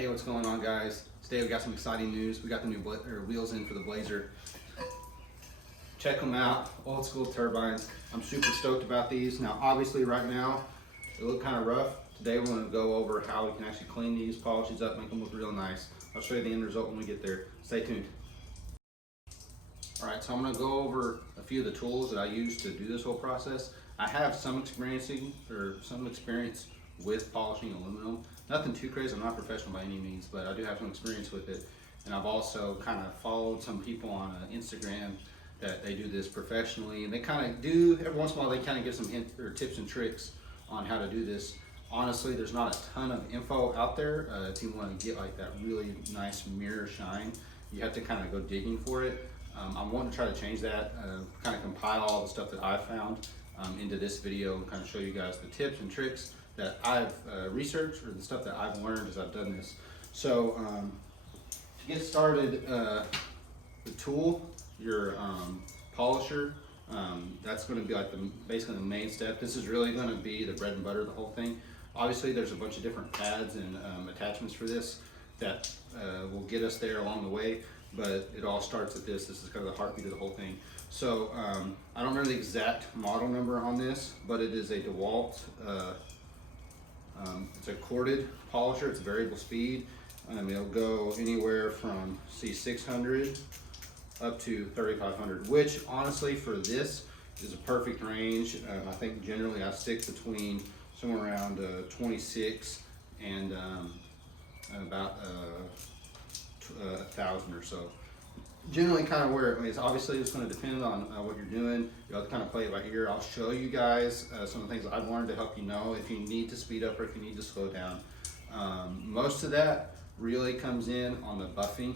Hey, what's going on, guys? Today we got some exciting news. We got the new wheels in for the Blazer. Check them out, old school turbines. I'm super stoked about these. Now, obviously right now, they look kind of rough. Today we're gonna go over how we can actually clean these, polish these up, make them look real nice. I'll show you the end result when we get there. Stay tuned. All right, so I'm gonna go over a few of the tools that I use to do this whole process. I have some experience with polishing aluminum. Nothing too crazy, I'm not professional by any means, but I do have some experience with it. And I've also kind of followed some people on Instagram that they do this professionally, and they kind of do, every once in a while they kind of give some tips and tricks on how to do this. Honestly, there's not a ton of info out there. If you want to get like that really nice mirror shine, you have to kind of go digging for it. I'm wanting to try to change that, kind of compile all the stuff that I've found into this video and kind of show you guys the tips and tricks that I've researched, or the stuff that I've learned as I've done this. So to get started, the tool, your polisher, that's going to be like basically the main step. This is really going to be the bread and butter of the whole thing. Obviously there's a bunch of different pads and attachments for this that will get us there along the way, but it all starts at this. This is kind of the heartbeat of the whole thing. So I don't remember the exact model number on this, but it is a Dewalt. It's a corded polisher. It's variable speed. It'll go anywhere from C600 up to 3500, which honestly for this is a perfect range. I think generally I stick between somewhere around 26 and about 1,000 or so. Generally kind of where it is. Obviously it's going to depend on what you're doing. You have to kind of play it by ear. I'll show you guys some of the things I've learned to help you know if you need to speed up or if you need to slow down. Most of that really comes in on the buffing,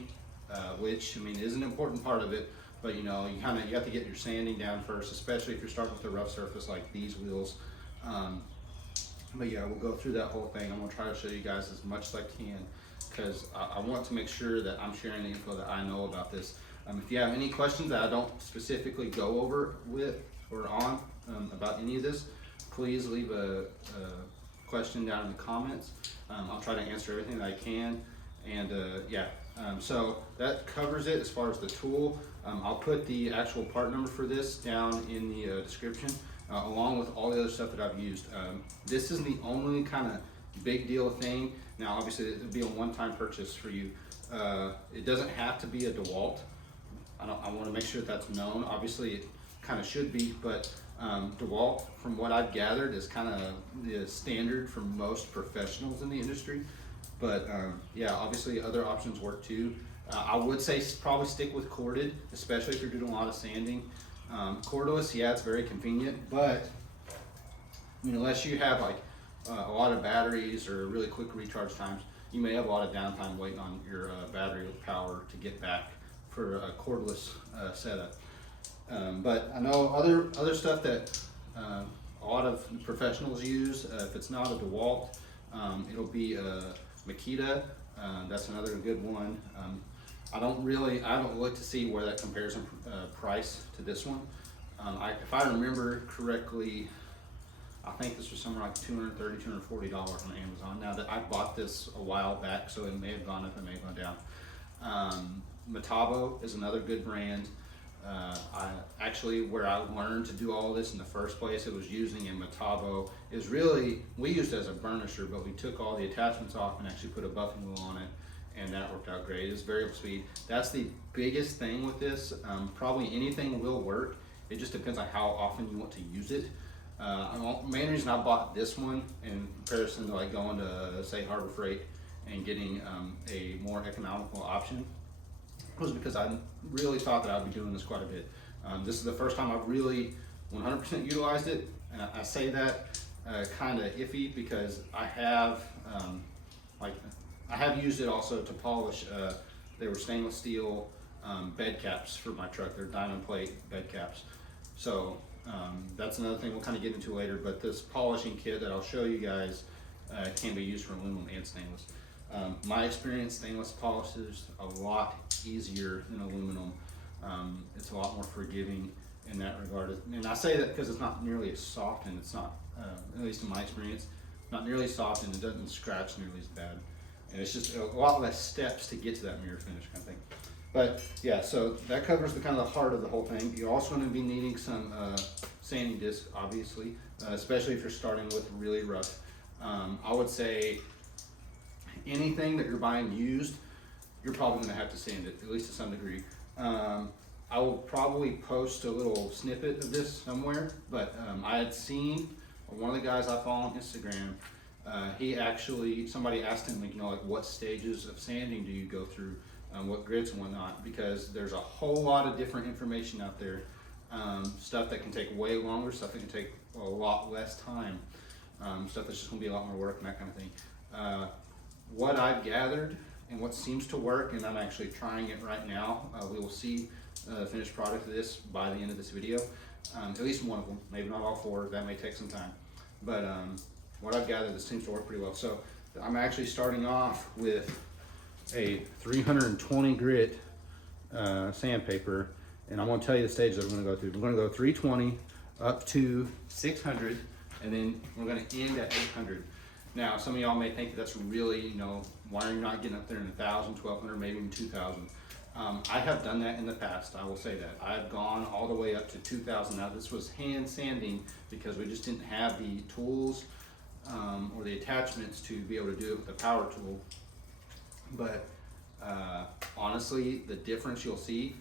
which I mean is an important part of it, but you know, you have to get your sanding down first, especially if you're starting with a rough surface like these wheels. But yeah, we'll go through that whole thing. I'm gonna try to show you guys as much as I can, because I want to make sure that I'm sharing the info that I know about this. If you have any questions that I don't specifically go over with or on about any of this, please leave a question down in the comments. I'll try to answer everything that I can. And so that covers it as far as the tool. I'll put the actual part number for this down in the description, along with all the other stuff that I've used. This is the only kind of big deal thing. Now obviously it'll be a one-time purchase for you. It doesn't have to be a Dewalt. I want to make sure that's known. Obviously it kind of should be, but Dewalt, from what I've gathered, is kind of the standard for most professionals in the industry. But yeah, obviously other options work too. I would say probably stick with corded, especially if you're doing a lot of sanding. Cordless, yeah, it's very convenient, but I mean, unless you have like a lot of batteries or really quick recharge times, you may have a lot of downtime waiting on your battery power to get back for a cordless setup. But I know other stuff that a lot of professionals use. If it's not a Dewalt, it'll be a Makita. That's another good one. I haven't looked to see where that compares in price to this one. If I remember correctly, I think this was somewhere like $230, $240 on Amazon. Now that I bought this a while back, so it may have gone up, it may have gone down. Metabo is another good brand. Where I learned to do all this in the first place, it was using a Metabo. We used it as a burnisher, but we took all the attachments off and actually put a buffing wheel on it, and that worked out great. It's variable speed. That's the biggest thing with this. Probably anything will work. It just depends on how often you want to use it. Main reason I bought this one in comparison to like going to say Harbor Freight and getting a more economical option was because I really thought that I'd be doing this quite a bit. This is the first time I've really 100% utilized it, and I say that kind of iffy because I have used it also to polish. They were stainless steel bed caps for my truck. They're diamond plate bed caps. So that's another thing we'll kind of get into later. But this polishing kit that I'll show you guys can be used for aluminum and stainless. My experience, stainless polishes a lot easier than aluminum. It's a lot more forgiving in that regard. And I say that because it's not nearly as soft, and it's not, at least in my experience, not nearly soft, and it doesn't scratch nearly as bad. and it's just a lot less steps to get to that mirror finish kind of thing. But yeah, so that covers the kind of the heart of the whole thing. You're also going to be needing some sanding disc, obviously, especially if you're starting with really rough. I would say anything that you're buying used, you're probably going to have to sand it, at least to some degree. I will probably post a little snippet of this somewhere, but I had seen one of the guys I follow on Instagram. Somebody asked him, like, like what stages of sanding do you go through, what grits and whatnot, because there's a whole lot of different information out there. Stuff that can take way longer, stuff that can take a lot less time, stuff that's just gonna be a lot more work and that kind of thing. What I've gathered and what seems to work, and I'm actually trying it right now, we will see the finished product of this by the end of this video. At least one of them, maybe not all four, that may take some time. But what I've gathered, this seems to work pretty well. So I'm actually starting off with a 320 grit sandpaper, and I'm gonna tell you the stages that we're gonna go through. We're gonna go 320 up to 600, and then we're gonna end at 800. Now, some of y'all may think that's really, why are you not getting up there in 1,000, 1,200, maybe even 2,000? I have done that in the past, I will say that. I've gone all the way up to 2,000. Now, this was hand sanding because we just didn't have the tools or the attachments to be able to do it with a power tool. But honestly, the difference you'll see,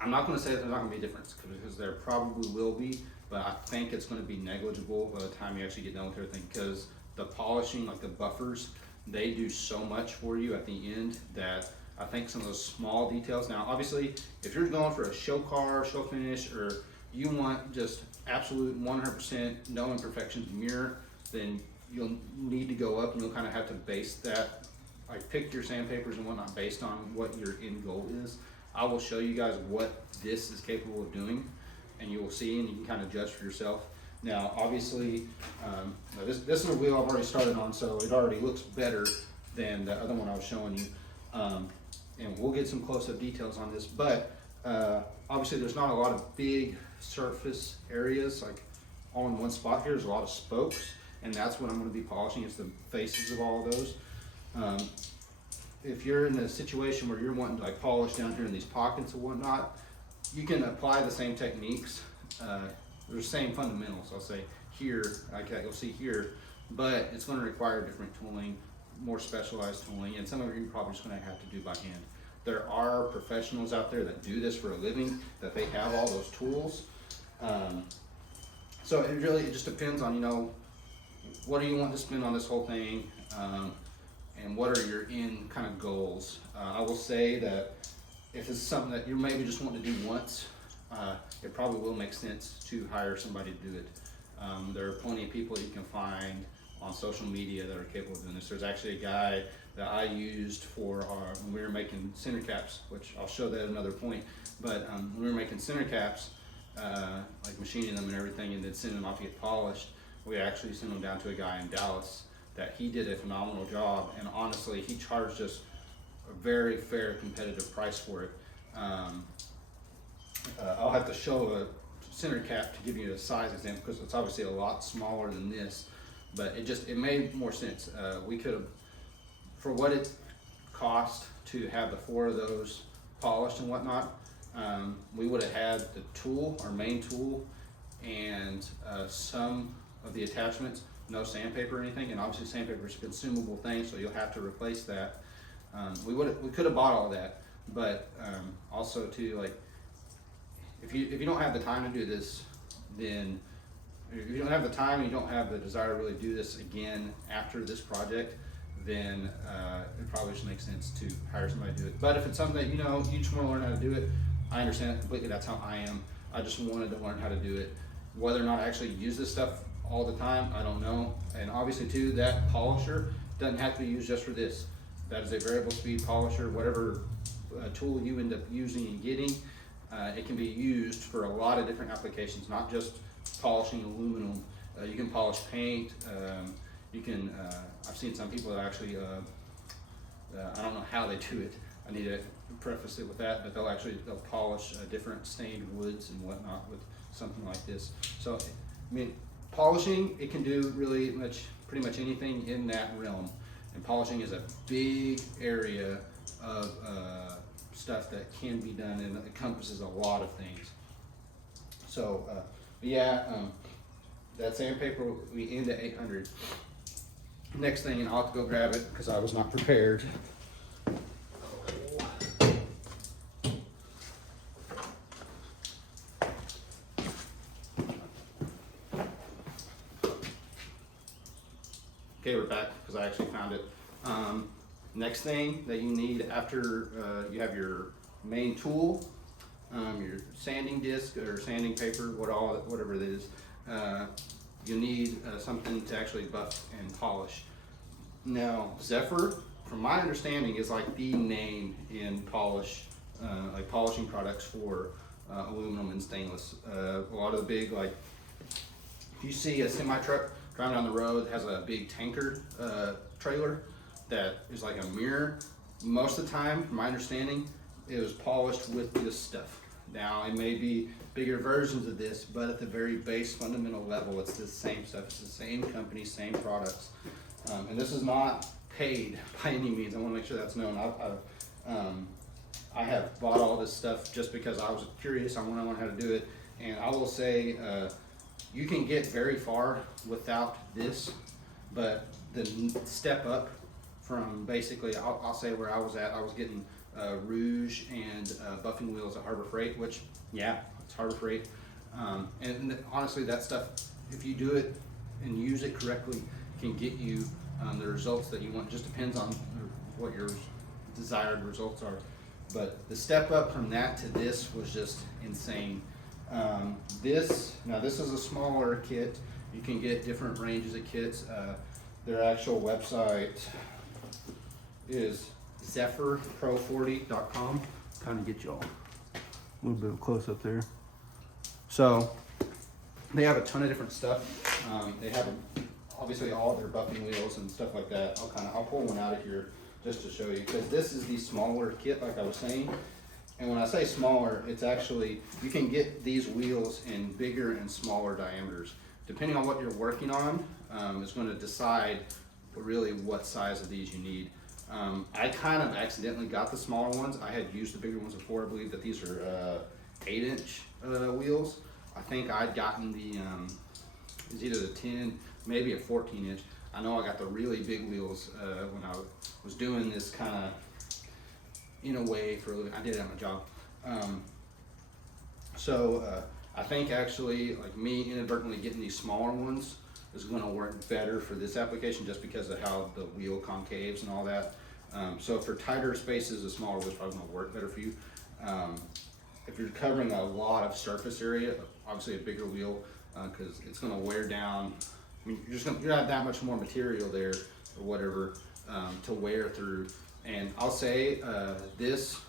I'm not going to say that there's not going to be a difference, because there probably will be, but I think it's going to be negligible by the time you actually get done with everything, because the polishing, like the buffers, they do so much for you at the end that I think some of those small details. Now, obviously, if you're going for a show car, show finish, or you want just absolute 100% no imperfections mirror, then you'll need to go up and you'll kind of have to base that, like pick your sandpapers and whatnot based on what your end goal is. I will show you guys what this is capable of doing, and you will see, and you can kind of judge for yourself. Now, obviously, this is a wheel I've already started on, so it already looks better than the other one I was showing you. And we'll get some close-up details on this, but obviously there's not a lot of big surface areas like all in one spot here. There's a lot of spokes, and that's what I'm going to be polishing, is the faces of all of those. If you're in a situation where you're wanting to like polish down here in these pockets and whatnot, you can apply the same techniques. They're the same fundamentals, I'll say, here, like you'll see here, but it's going to require different tooling, more specialized tooling, and some of it you're probably just going to have to do by hand. There are professionals out there that do this for a living, that they have all those tools. So it just depends on, what do you want to spend on this whole thing, and what are your end kind of goals. I will say that if it's something that you maybe just want to do once, it probably will make sense to hire somebody to do it. There are plenty of people that you can find on social media that are capable of doing this. There's actually a guy that I used for when we were making center caps, which I'll show that at another point. But when we were making center caps, like machining them and everything, and then sending them off to get polished, we actually sent them down to a guy in Dallas that he did a phenomenal job. And honestly, he charged us a very fair, competitive price for it. I'll have to show a center cap to give you a size example, because it's obviously a lot smaller than this, but it made more sense. We could have, for what it cost to have the 4 of those polished and whatnot, we would have had the tool, our main tool, and some of the attachments, no sandpaper or anything, and obviously sandpaper is a consumable thing, so you'll have to replace that. We could have bought all that, but also too, like, if you don't have the time to do this, then if you don't have the time and you don't have the desire to really do this again after this project, then it probably just makes sense to hire somebody to do it. But if it's something that you just want to learn how to do it, I understand it completely. That's how I am. I just wanted to learn how to do it. Whether or not I actually use this stuff all the time, I don't know. And obviously too, that polisher doesn't have to be used just for this. That is a variable speed polisher. Whatever tool you end up using and getting, it can be used for a lot of different applications, not just polishing aluminum. You can polish paint. You can, I've seen some people that actually, I don't know how they do it. I need to preface it with that, but they'll polish different stained woods and whatnot with something like this. So, I mean, polishing, it can do pretty much anything in that realm. And polishing is a big area of stuff that can be done, and it encompasses a lot of things. So, yeah, that sandpaper, we end at 800. Next thing, and I'll have to go grab it because I was not prepared. Okay, we're back because I actually found it. Next thing that you need after you have your main tool, your sanding disc or sanding paper, whatever it is, you need something to actually buff and polish. Now, Zephyr, from my understanding, is like the name in polish, like polishing products for aluminum and stainless. A lot of the big, like, if you see a semi truck driving down the road that has a big tanker trailer that is like a mirror, most of the time, from my understanding, it was polished with this stuff. Now, it may be bigger versions of this, but at the very base fundamental level, it's the same stuff. It's the same company, same products. And this is not paid by any means. I want to make sure that's known. I have bought all this stuff just because I was curious. I want to learn how to do it. And I will say, you can get very far without this, but the step up from basically, I'll say where I was at, I was getting rouge and buffing wheels at Harbor Freight, which, yeah, it's Harbor Freight. And honestly, that stuff, if you do it and use it correctly, can get you the results that you want. It just depends on what your desired results are. But the step up from that to this was just insane. This is a smaller kit. You can get different ranges of kits. Their actual website is zephyrpro40.com. Kind of get y'all a little bit of close up there. So they have a ton of different stuff. They have obviously all their buffing wheels and stuff like that. I'll pull one out of here just to show you, because this is the smaller kit, like I was saying. And when I say smaller, it's actually, you can get these wheels in bigger and smaller diameters. Depending on what you're working on, is going to decide really what size of these you need. I kind of accidentally got the smaller ones. I had used the bigger ones before. I believe that these are 8-inch wheels. I think I'd gotten the, it's either the 10, maybe a 14-inch. I know I got the really big wheels when I was doing this kind of, in a way, for a living. I did it at my job. I think actually, like me inadvertently getting these smaller ones is going to work better for this application, just because of how the wheel concaves and all that. So for tighter spaces, a smaller wheel is probably going to work better for you. If you're covering a lot of surface area, obviously a bigger wheel, because it's going to wear down. I mean, you're going to have that much more material there or whatever to wear through. And I'll say this,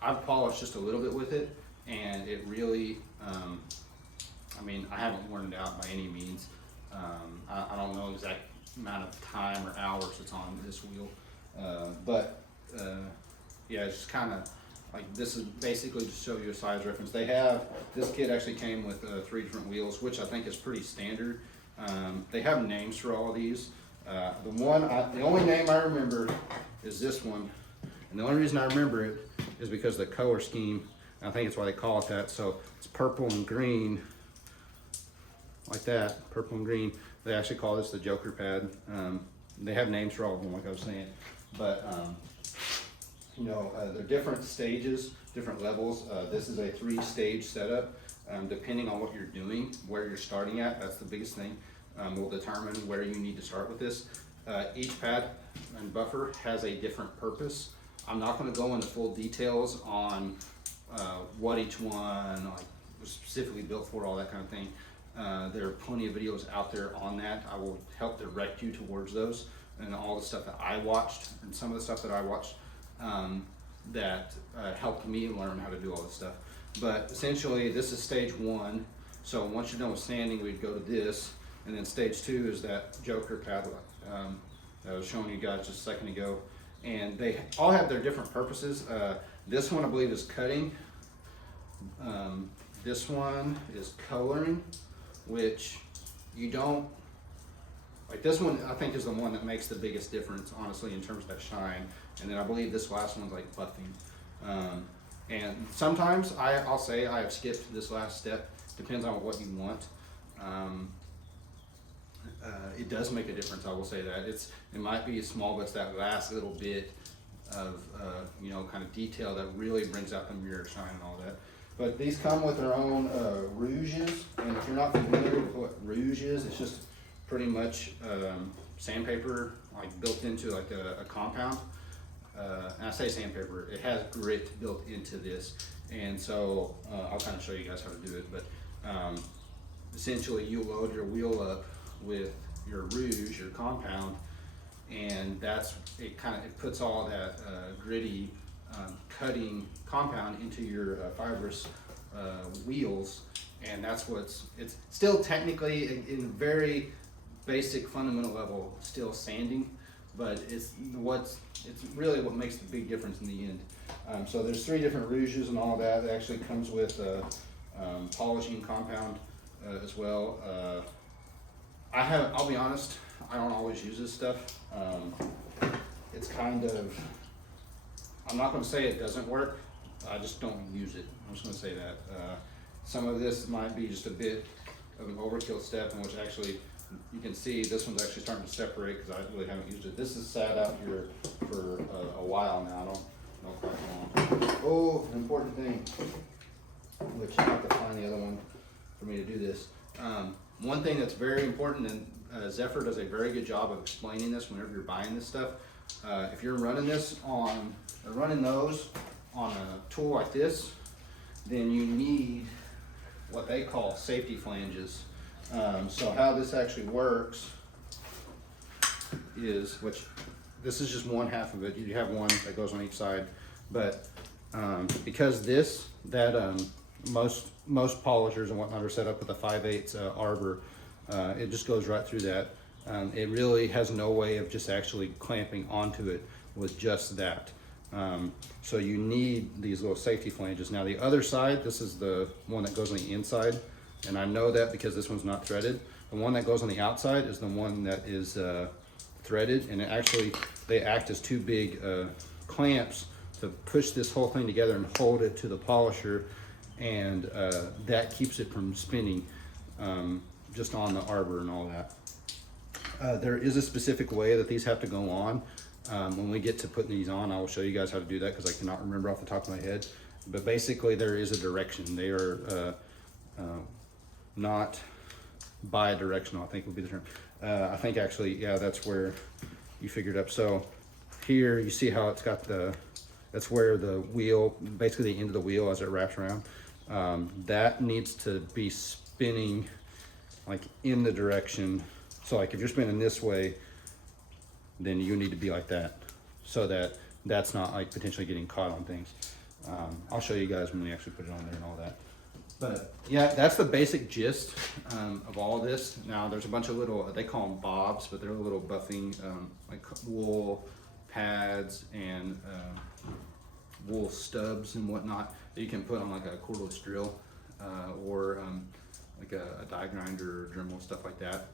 I've polished just a little bit with it, and it really, I mean, I haven't worn it out by any means. I don't know exact amount of time or hours it's on this wheel, but yeah, it's just kind of like, this is basically to show you a size reference. They have, this kit actually came with 3 different wheels, which I think is pretty standard. They have names for all of these. The only name I remember is this one, and the only reason I remember it is because of the color scheme. I think it's why they call it that. So it's purple and green, like that, purple and green. They actually call this the Joker pad. They have names for all of them, like I was saying, but you know, they're different stages, different levels. This is a 3-stage setup. Depending on what you're doing, where you're starting at, that's the biggest thing. Will determine where you need to start with this. Each pad and buffer has a different purpose. I'm not going to go into full details on what each one like was specifically built for, all that kind of thing. There are plenty of videos out there on that. I will help direct you towards those and all the stuff that I watched, and some of the stuff that I watched that helped me learn how to do all this stuff. But essentially, this is stage 1. So once you're done with sanding, we'd go to this. And then stage 2 is that Joker pad that I was showing you guys just a second ago. And they all have their different purposes. This one I believe is cutting. This one is coloring, which you don't, like this one, I think is the one that makes the biggest difference, honestly, in terms of that shine. And then I believe this last one's like buffing. And sometimes I'll say I have skipped this last step, depends on what you want. It does make a difference, I will say that. It might be small, but it's that last little bit of, you know, kind of detail that really brings out the mirror shine and all that. But these come with their own rouges, and if you're not familiar with what rouge is, it's just pretty much sandpaper, like built into like a compound. And I say sandpaper, it has grit built into this. And so I'll kind of show you guys how to do it, but essentially you load your wheel up with your rouge, your compound, and it puts all that gritty cutting compound into your fibrous wheels, and it's still technically in a very basic fundamental level still sanding, but it's really what makes the big difference in the end. So there's 3 different rouges and all that. It actually comes with polishing compound as well. I'll be honest, I don't always use this stuff. It's kind of, I'm not going to say it doesn't work, I just don't use it. I'm just going to say that. Some of this might be just a bit of an overkill step, in which actually you can see this one's actually starting to separate because I really haven't used it. This has sat out here for a while now. I don't know quite long. Oh, an important thing, which I have to find the other one for me to do this. One thing that's very important, and Zephyr does a very good job of explaining this whenever you're buying this stuff. If you're running those on a tool like this, then you need what they call safety flanges. So how this actually works is, this is just one half of it. You have one that goes on each side, but because most polishers and whatnot are set up with a 5/8 arbor, it just goes right through that. It really has no way of just actually clamping onto it with just that. So you need these little safety flanges. Now the other side, this is the one that goes on the inside, and I know that because this one's not threaded. The one that goes on the outside is the one that is threaded, and they act as 2 big clamps to push this whole thing together and hold it to the polisher, and that keeps it from spinning just on the arbor and all that. There is a specific way that these have to go on. When we get to putting these on, I will show you guys how to do that because I cannot remember off the top of my head. But basically there is a direction. They are not bi-directional, I think would be the term. I think actually, yeah, that's where you figured up. So here you see how it's got that's where the wheel, basically the end of the wheel as it wraps around, that needs to be spinning like in the direction. So like if you're spinning this way, then you need to be like that, so that that's not like potentially getting caught on things. I'll show you guys when we actually put it on there and all that. But yeah, that's the basic gist of all this. Now there's a bunch of little, they call them bobs, but they're little buffing, like wool pads and wool stubs and whatnot that you can put on like a cordless drill or like a die grinder or Dremel, stuff like that.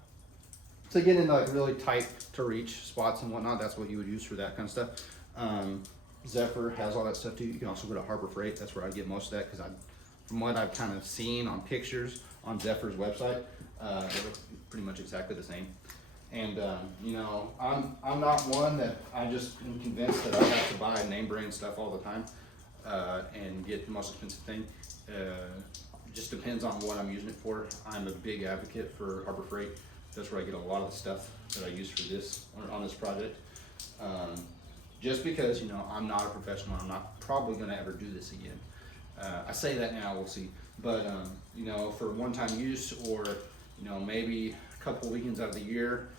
To get into like really tight to reach spots and whatnot, that's what you would use for that kind of stuff. Zephyr has all that stuff too. You can also go to Harbor Freight. That's where I get most of that, because from what I've kind of seen on pictures on Zephyr's website, they look pretty much exactly the same. And you know, I'm not one that I just am convinced that I have to buy name brand stuff all the time and get the most expensive thing. It just depends on what I'm using it for. I'm a big advocate for Harbor Freight. That's where I get a lot of the stuff that I use for this, or on this project. Just because, you know, I'm not a professional, I'm not probably gonna ever do this again. I say that now, we'll see. But, you know, for one-time use, or, you know, maybe a couple weekends out of the year,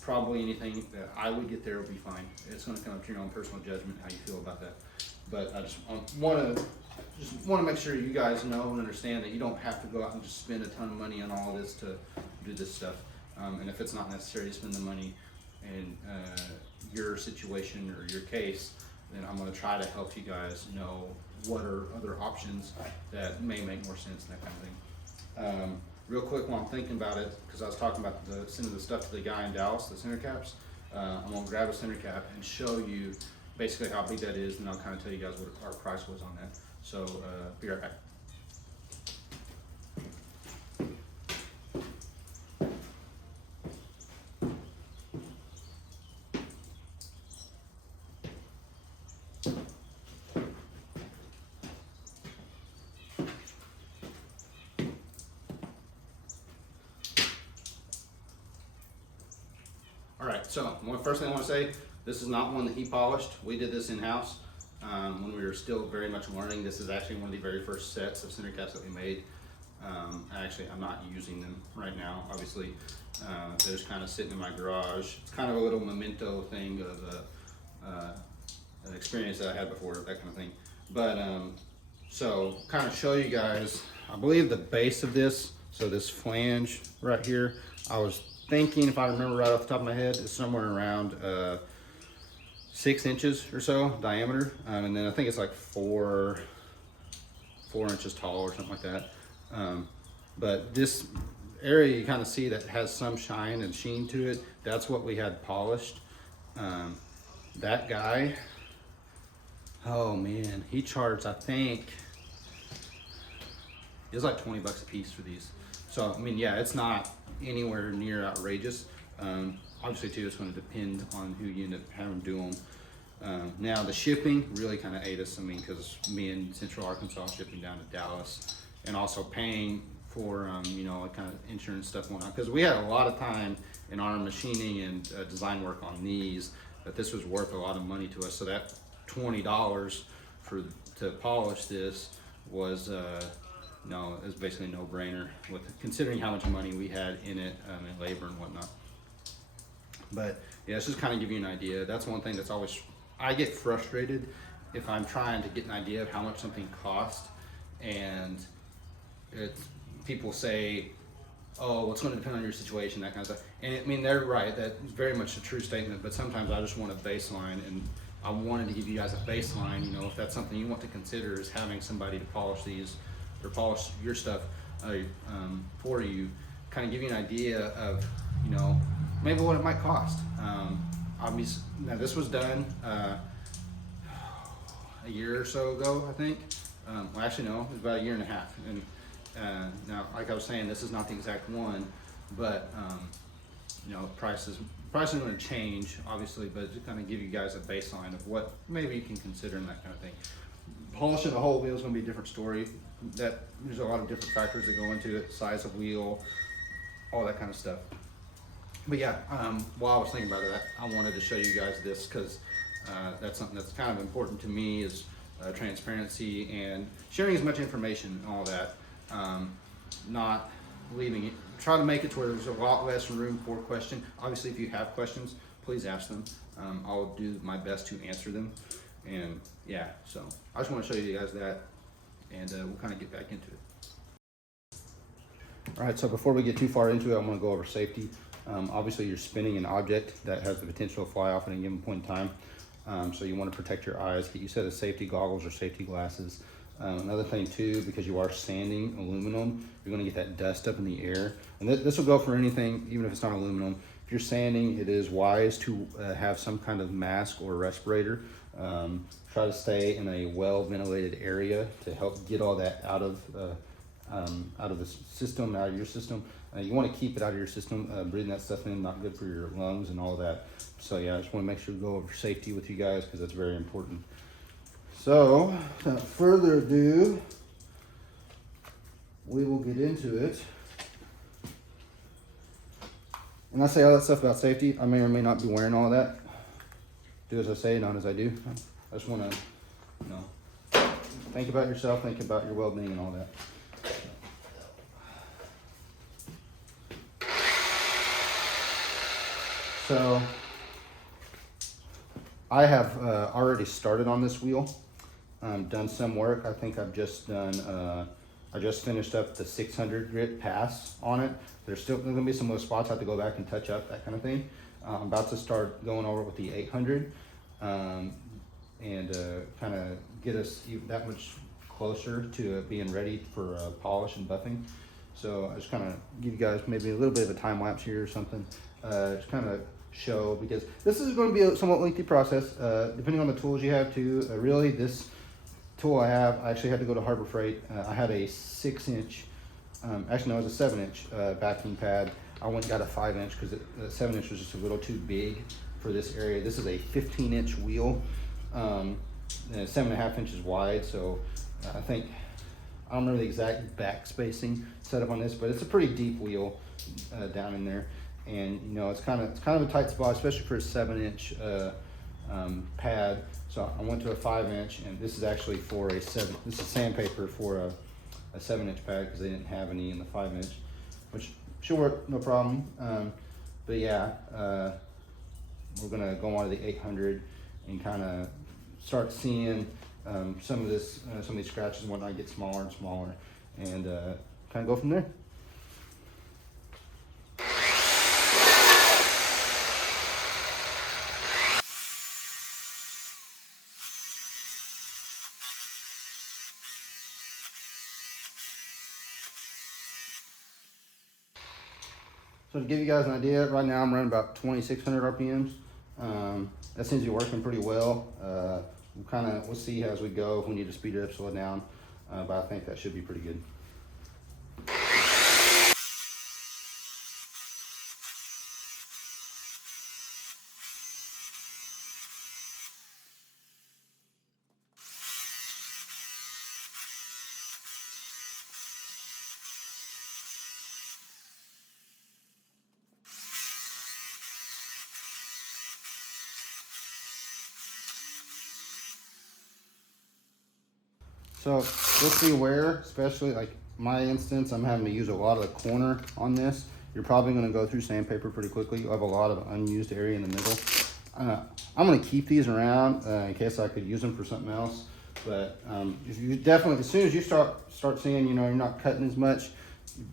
probably anything that I would get there would be fine. It's gonna come up to your own personal judgment, how you feel about that. But I just wanna make sure you guys know and understand that you don't have to go out and just spend a ton of money on all this to do this stuff. And if it's not necessary to spend the money in your situation or your case, then I'm going to try to help you guys know what are other options that may make more sense and that kind of thing. real quick while I'm thinking about it, because I was talking about sending the stuff to the guy in Dallas, the center caps. I'm gonna grab a center cap and show you basically how big that is, and I'll kind of tell you guys what our price was on that. So be right back. All right, so first thing I want to say, this is not one that he polished. We did this in-house when we were still very much learning. This is actually one of the very first sets of center caps that we made. Actually, I'm not using them right now, obviously. They're just kind of sitting in my garage. It's kind of a little memento thing of an experience that I had before, that kind of thing. But so kind of show you guys, I believe the base of this, so this flange right here, I was thinking, if I remember right off the top of my head, is somewhere around 6 inches or so diameter, and then I think it's like 4 inches tall or something like that. But this area you kind of see that has some shine and sheen to it, that's what we had polished. That guy, oh man, he charged, I think it was like 20 bucks a piece for these. So I mean, yeah, it's not anywhere near outrageous. Obviously too, it's going to depend on who you end up having do them. Now the shipping really kind of ate us. I mean, because me in Central Arkansas shipping down to Dallas, and also paying for you know, like kind of insurance stuff going on, because we had a lot of time in our machining and design work on these, that this was worth a lot of money to us. So that $20 to polish this was no, it's basically a no-brainer with considering how much money we had in it and labor and whatnot. But yeah, it's just kind of give you an idea. That's one thing that's always, I get frustrated if I'm trying to get an idea of how much something costs, and people say, oh, well, it's going to depend on your situation, that kind of stuff. And I mean, they're right. That's very much a true statement. But sometimes I just want a baseline, and I wanted to give you guys a baseline. You know, if that's something you want to consider, is having somebody to polish these or polish your stuff for you, kind of give you an idea of, you know, maybe what it might cost. Obviously, now this was done a year or so ago, I think. Well, actually, no, it was about a year and a half. And now, like I was saying, this is not the exact one, but you know, price is going to change, obviously, but to kind of give you guys a baseline of what maybe you can consider and that kind of thing. Polishing a whole wheel is going to be a different story. There's a lot of different factors that go into it, size of wheel, all that kind of stuff. But yeah, while I was thinking about it, I wanted to show you guys this, because that's something that's kind of important to me, is transparency and sharing as much information and all that. Not leaving it, try to make it to where there's a lot less room for question. Obviously, if you have questions, please ask them. I'll do my best to answer them. And yeah, so I just want to show you guys that, and we'll kind of get back into it. All right, so before we get too far into it, I'm going to go over safety. Obviously, you're spinning an object that has the potential to fly off at any given point in time. So you want to protect your eyes. Get you a set of safety goggles or safety glasses. Another thing too, because you are sanding aluminum, you're going to get that dust up in the air. And this will go for anything, even if it's not aluminum. If you're sanding, it is wise to have some kind of mask or respirator. Try to stay in a well-ventilated area to help get all that out of the system, out of your system. You want to keep it out of your system. Breathing that stuff in, not good for your lungs and all that. So yeah, I just want to make sure to go over safety with you guys, because that's very important. So without further ado, we will get into it. And I say all that stuff about safety, I may or may not be wearing all that. Do as I say, not as I do. I just want to, you know, think about yourself, think about your well-being and all that. So I have already started on this wheel, done some work. I think I've just done, I just finished up the 600 grit pass on it. There's still going to be some little spots I have to go back and touch up, that kind of thing. I'm about to start going over with the 800 and kind of get us that much closer to being ready for polish and buffing. So I just kind of give you guys maybe a little bit of a time lapse here or something, just kind of show, because this is going to be a somewhat lengthy process, depending on the tools you have too. Really, this tool I actually had to go to Harbor Freight. I had a 6-inch, actually no, it was a 7-inch backing pad. I went and got a 5-inch because the 7-inch was just a little too big for this area. This is a 15-inch wheel, and 7.5 inches wide. So I think, I don't remember the exact back spacing set up on this, but it's a pretty deep wheel down in there. And you know, it's kind of a tight spot, especially for a 7-inch pad. So I went to a 5-inch, and this is actually for this is sandpaper for a 7-inch pad because they didn't have any in the 5-inch, which should work no problem. But yeah, we're gonna go on to the 800 and kind of start seeing some of these scratches and whatnot get smaller and smaller, and kind of go from there. So to give you guys an idea, right now I'm running about 2,600 RPMs. That seems to be working pretty well. We'll see as we go if we need to speed it up, slow it down, but I think that should be pretty good. So just be aware, especially like my instance, I'm having to use a lot of the corner on this. You're probably going to go through sandpaper pretty quickly. You'll have a lot of unused area in the middle. I'm going to keep these around in case I could use them for something else. But if you definitely, as soon as you start seeing, you know, you're not cutting as much,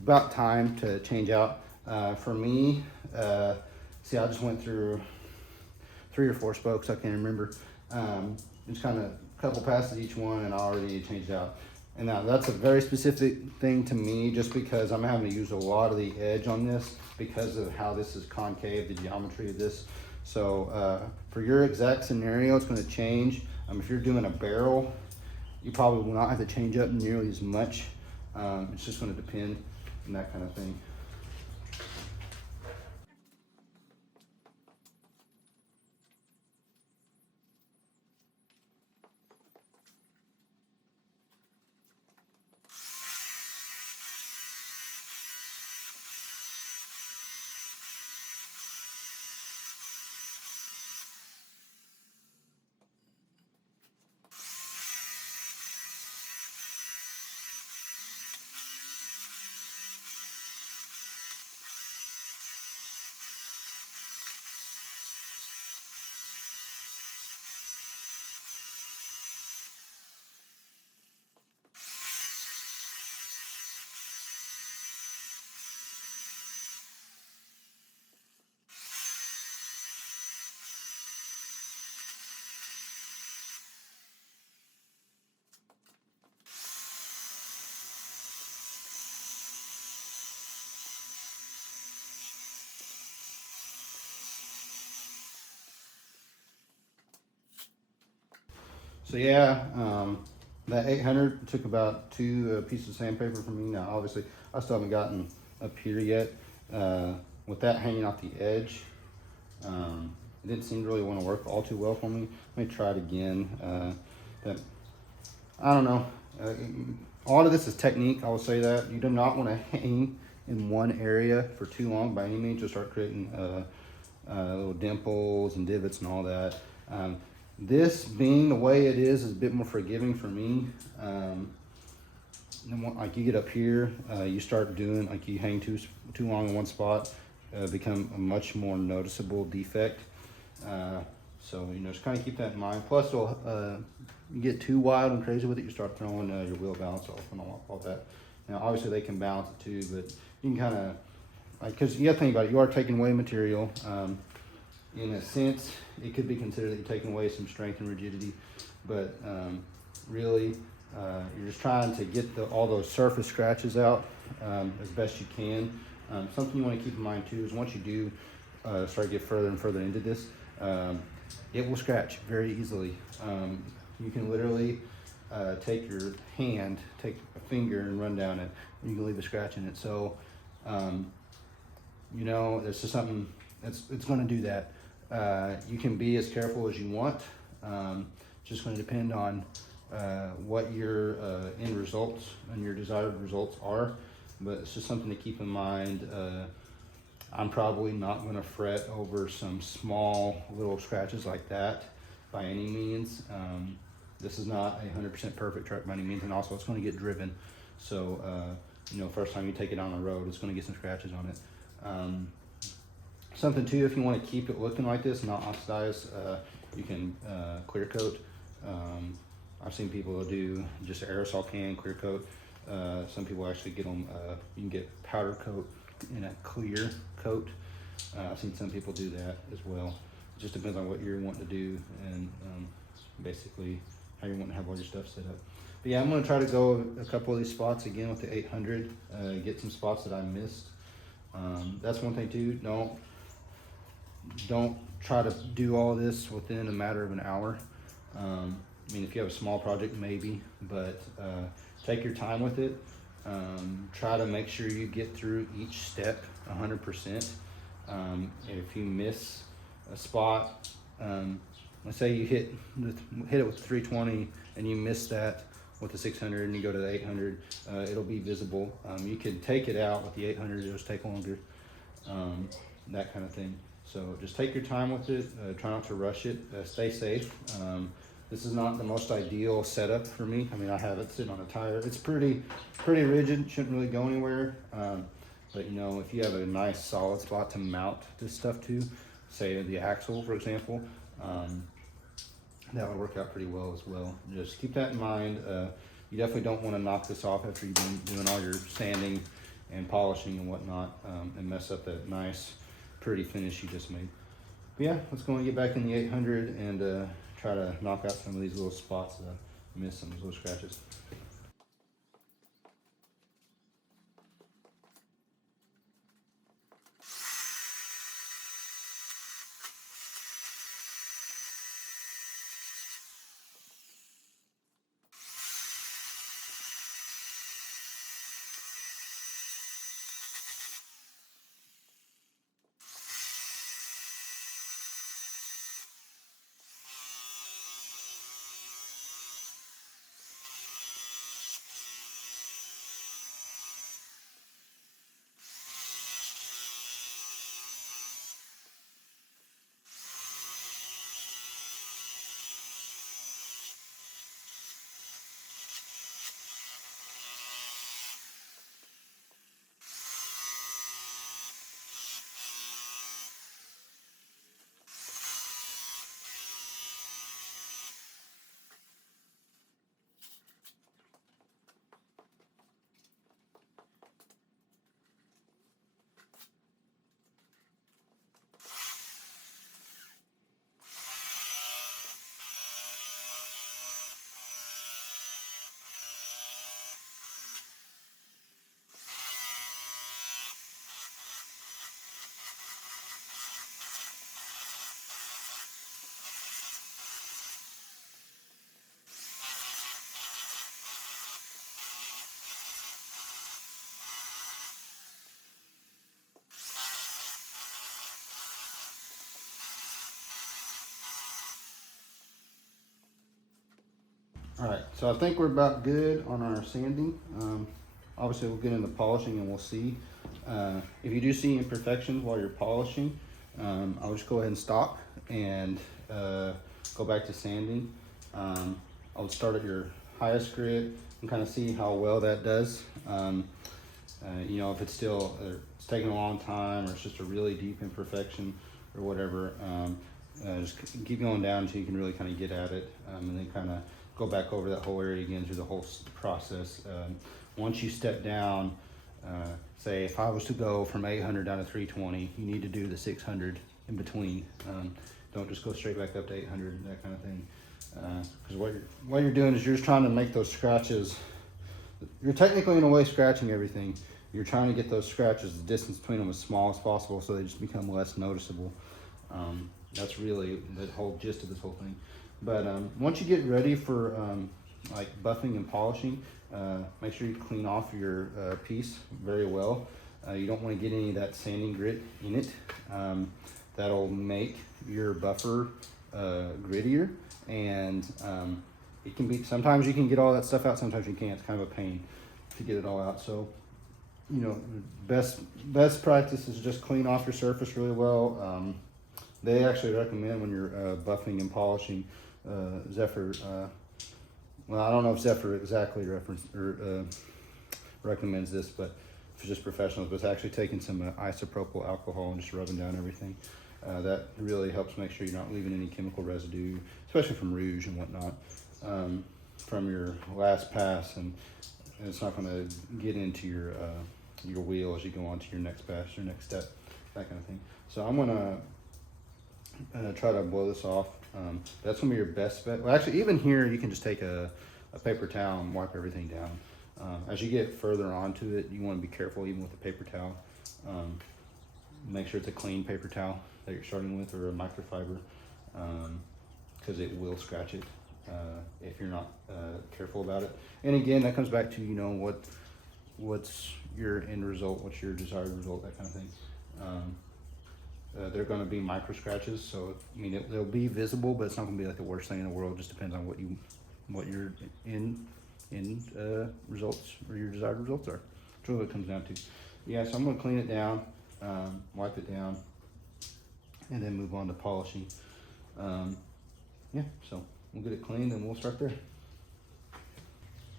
about time to change out. For me, see, I just went through 3 or 4 spokes, I can't remember. Just kind of couple passes each one, and I already changed out. And now that's a very specific thing to me, just because I'm having to use a lot of the edge on this because of how this is concave, the geometry of this. So for your exact scenario, it's going to change. If you're doing a barrel, you probably will not have to change up nearly as much. It's just going to depend on that kind of thing. So yeah, that 800 took about 2 pieces of sandpaper for me. Now obviously I still haven't gotten up here yet. With that hanging off the edge, it didn't seem to really want to work all too well for me. Let me try it again. But I don't know. A lot of this is technique, I will say that. You do not want to hang in one area for too long by any means. You'll start creating little dimples and divots and all that. This being the way it is a bit more forgiving for me. Like you get up here, you start doing, like you hang too long in one spot, become a much more noticeable defect. So, you know, just kind of keep that in mind. Plus, you get too wild and crazy with it, you start throwing your wheel balance off and all that. Now, obviously they can balance it too, but you can kind of, like, because you got to think about it, you are taking away material. In a sense, it could be considered that you're taking away some strength and rigidity, but really, You're just trying to get all those surface scratches out as best you can. Something you want to keep in mind too is once you do start to get further and further into this, it will scratch very easily. You can literally take your hand, take a finger and run down it, and you can leave a scratch in it. So, you know, this is something it's going to do that. You can be as careful as you want. Just going to depend on what your end results and your desired results are, but it's just something to keep in mind. I'm probably not going to fret over some small little scratches like that by any means. This is not a 100% perfect truck by any means, and also it's going to get driven. So, you know, first time you take it on the road, it's going to get some scratches on it. Something too, if you want to keep it looking like this, not oxidize, you can clear coat. I've seen people do just an aerosol can clear coat. Some people actually get them, you can get powder coat in a clear coat. I've seen some people do that as well. It just depends on what you're wanting to do and basically how you want to have all your stuff set up. But yeah, I'm going to try to go a couple of these spots again with the 800, get some spots that I missed. That's one thing too. Don't try to do all this within a matter of an hour. I mean, if you have a small project, maybe, but take your time with it. Try to make sure you get through each step 100%. If you miss a spot, let's say you hit it with 320 and you miss that with the 600 and you go to the 800, it'll be visible. You can take it out with the 800, it'll just take longer, that kind of thing. So just take your time with it. Try not to rush it. Stay safe. This is not the most ideal setup for me. I mean, I have it sitting on a tire. It's pretty rigid. Shouldn't really go anywhere. But you know, if you have a nice solid spot to mount this stuff to, say the axle, for example, that would work out pretty well as well. Just keep that in mind. You definitely don't want to knock this off after you've been doing all your sanding and polishing and whatnot, and mess up that nice, pretty finish you just made. But yeah, let's go and get back in the 800 and try to knock out some of these little spots that I missed, some of those little scratches. All right, so I think we're about good on our sanding. Obviously we'll get into polishing and we'll see. If you do see imperfections while you're polishing, I'll just go ahead and stop and go back to sanding. I'll start at your highest grit and kind of see how well that does. You know, if it's still, it's taking a long time or it's just a really deep imperfection or whatever, just keep going down until you can really kind of get at it, and then kind of go back over that whole area again through the whole process. Once you step down, say if I was to go from 800 down to 320, you need to do the 600 in between. Don't just go straight back up to 800, that kind of thing. Because what you're doing is you're just trying to make those scratches. You're technically in a way scratching everything. You're trying to get those scratches, the distance between them as small as possible, so they just become less noticeable. That's really the whole gist of this whole thing. But once you get ready for like buffing and polishing, make sure you clean off your piece very well. You don't want to get any of that sanding grit in it. That'll make your buffer grittier, and it can be, sometimes you can get all that stuff out, sometimes you can't. It's kind of a pain to get it all out. So, you know, best practice is just clean off your surface really well. They actually recommend when you're buffing and polishing Zephyr. Well, I don't know if Zephyr exactly recommends this, but for just professionals, but it's actually taking some isopropyl alcohol and just rubbing down everything. That really helps make sure you're not leaving any chemical residue, especially from rouge and whatnot, from your last pass, and it's not going to get into your wheel as you go on to your next pass, your next step, that kind of thing. So I'm going to try to blow this off. That's going to be your best bet. Well, actually, even here, you can just take a paper towel and wipe everything down. As you get further onto it, you want to be careful even with the paper towel. Make sure it's a clean paper towel that you're starting with, or a microfiber, because it will scratch it if you're not careful about it. And again, that comes back to, you know, what's your end result, what's your desired result, that kind of thing. They're going to be micro scratches, so I mean they'll be visible, but it's not going to be like the worst thing in the world. It just depends on what your end results or your desired results are. That's really what it comes down to. Yeah, so I'm going to clean it down, wipe it down, and then move on to polishing. Yeah, so we'll get it cleaned and we'll start there.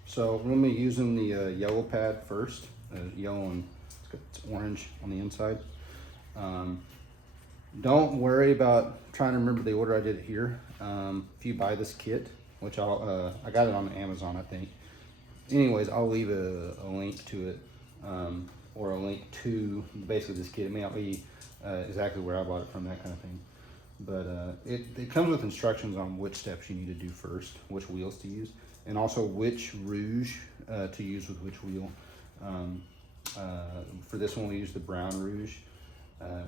So we're going to be using the yellow pad first. Yellow and it's orange on the inside. Don't worry about trying to remember the order I did it here. If you buy this kit, which I got it on Amazon, I think. Anyways, I'll leave a link to it, or a link to basically this kit. It may not be exactly where I bought it from, that kind of thing. But it comes with instructions on which steps you need to do first, which wheels to use, and also which rouge to use with which wheel. For this one, we use the brown rouge.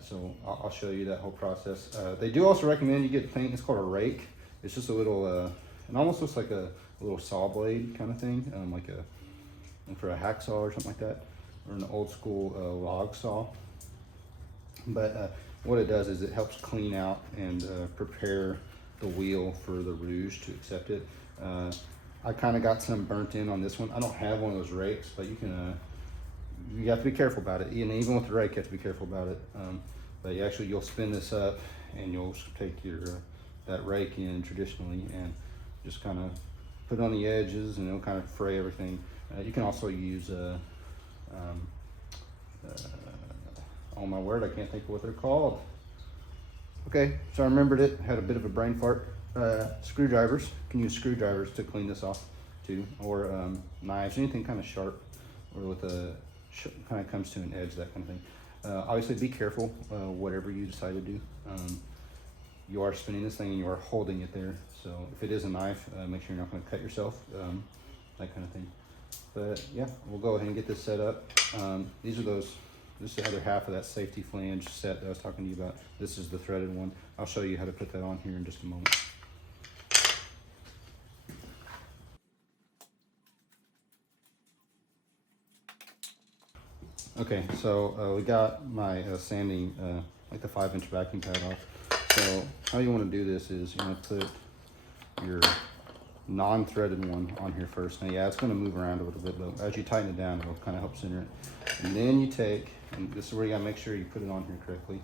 So I'll show you that whole process. They do also recommend you get a thing, it's called a rake. It's just a little, it almost looks like a little saw blade kind of thing, like for a hacksaw or something like that, or an old school log saw. But what it does is it helps clean out and prepare the wheel for the rouge to accept it. I kind of got some burnt in on this one. I don't have one of those rakes, but you can, you have to be careful about it. And even with the rake, you have to be careful about it. But you'll spin this up and you'll take your that rake in traditionally and just kind of put it on the edges, and it'll kind of fray everything. You can also use oh my word, I can't think of what they're called. Okay, so I remembered it. Had a bit of a brain fart. Screwdrivers. You can use screwdrivers to clean this off too, or knives, anything kind of sharp, or with a kind of comes to an edge, that kind of thing. Obviously, be careful whatever you decide to do. You are spinning this thing and you are holding it there. So if it is a knife, make sure you're not going to cut yourself, that kind of thing. But yeah, we'll go ahead and get this set up. These are those. This is the other half of that safety flange set that I was talking to you about. This is the threaded one. I'll show you how to put that on here in just a moment. Okay, so we got my sanding, like the 5-inch vacuum pad off. So how you want to do this is you're going to put your non-threaded one on here first. Now, yeah, it's going to move around a little bit, but as you tighten it down, it'll kind of help center it. And then you take, and this is where you got to make sure you put it on here correctly.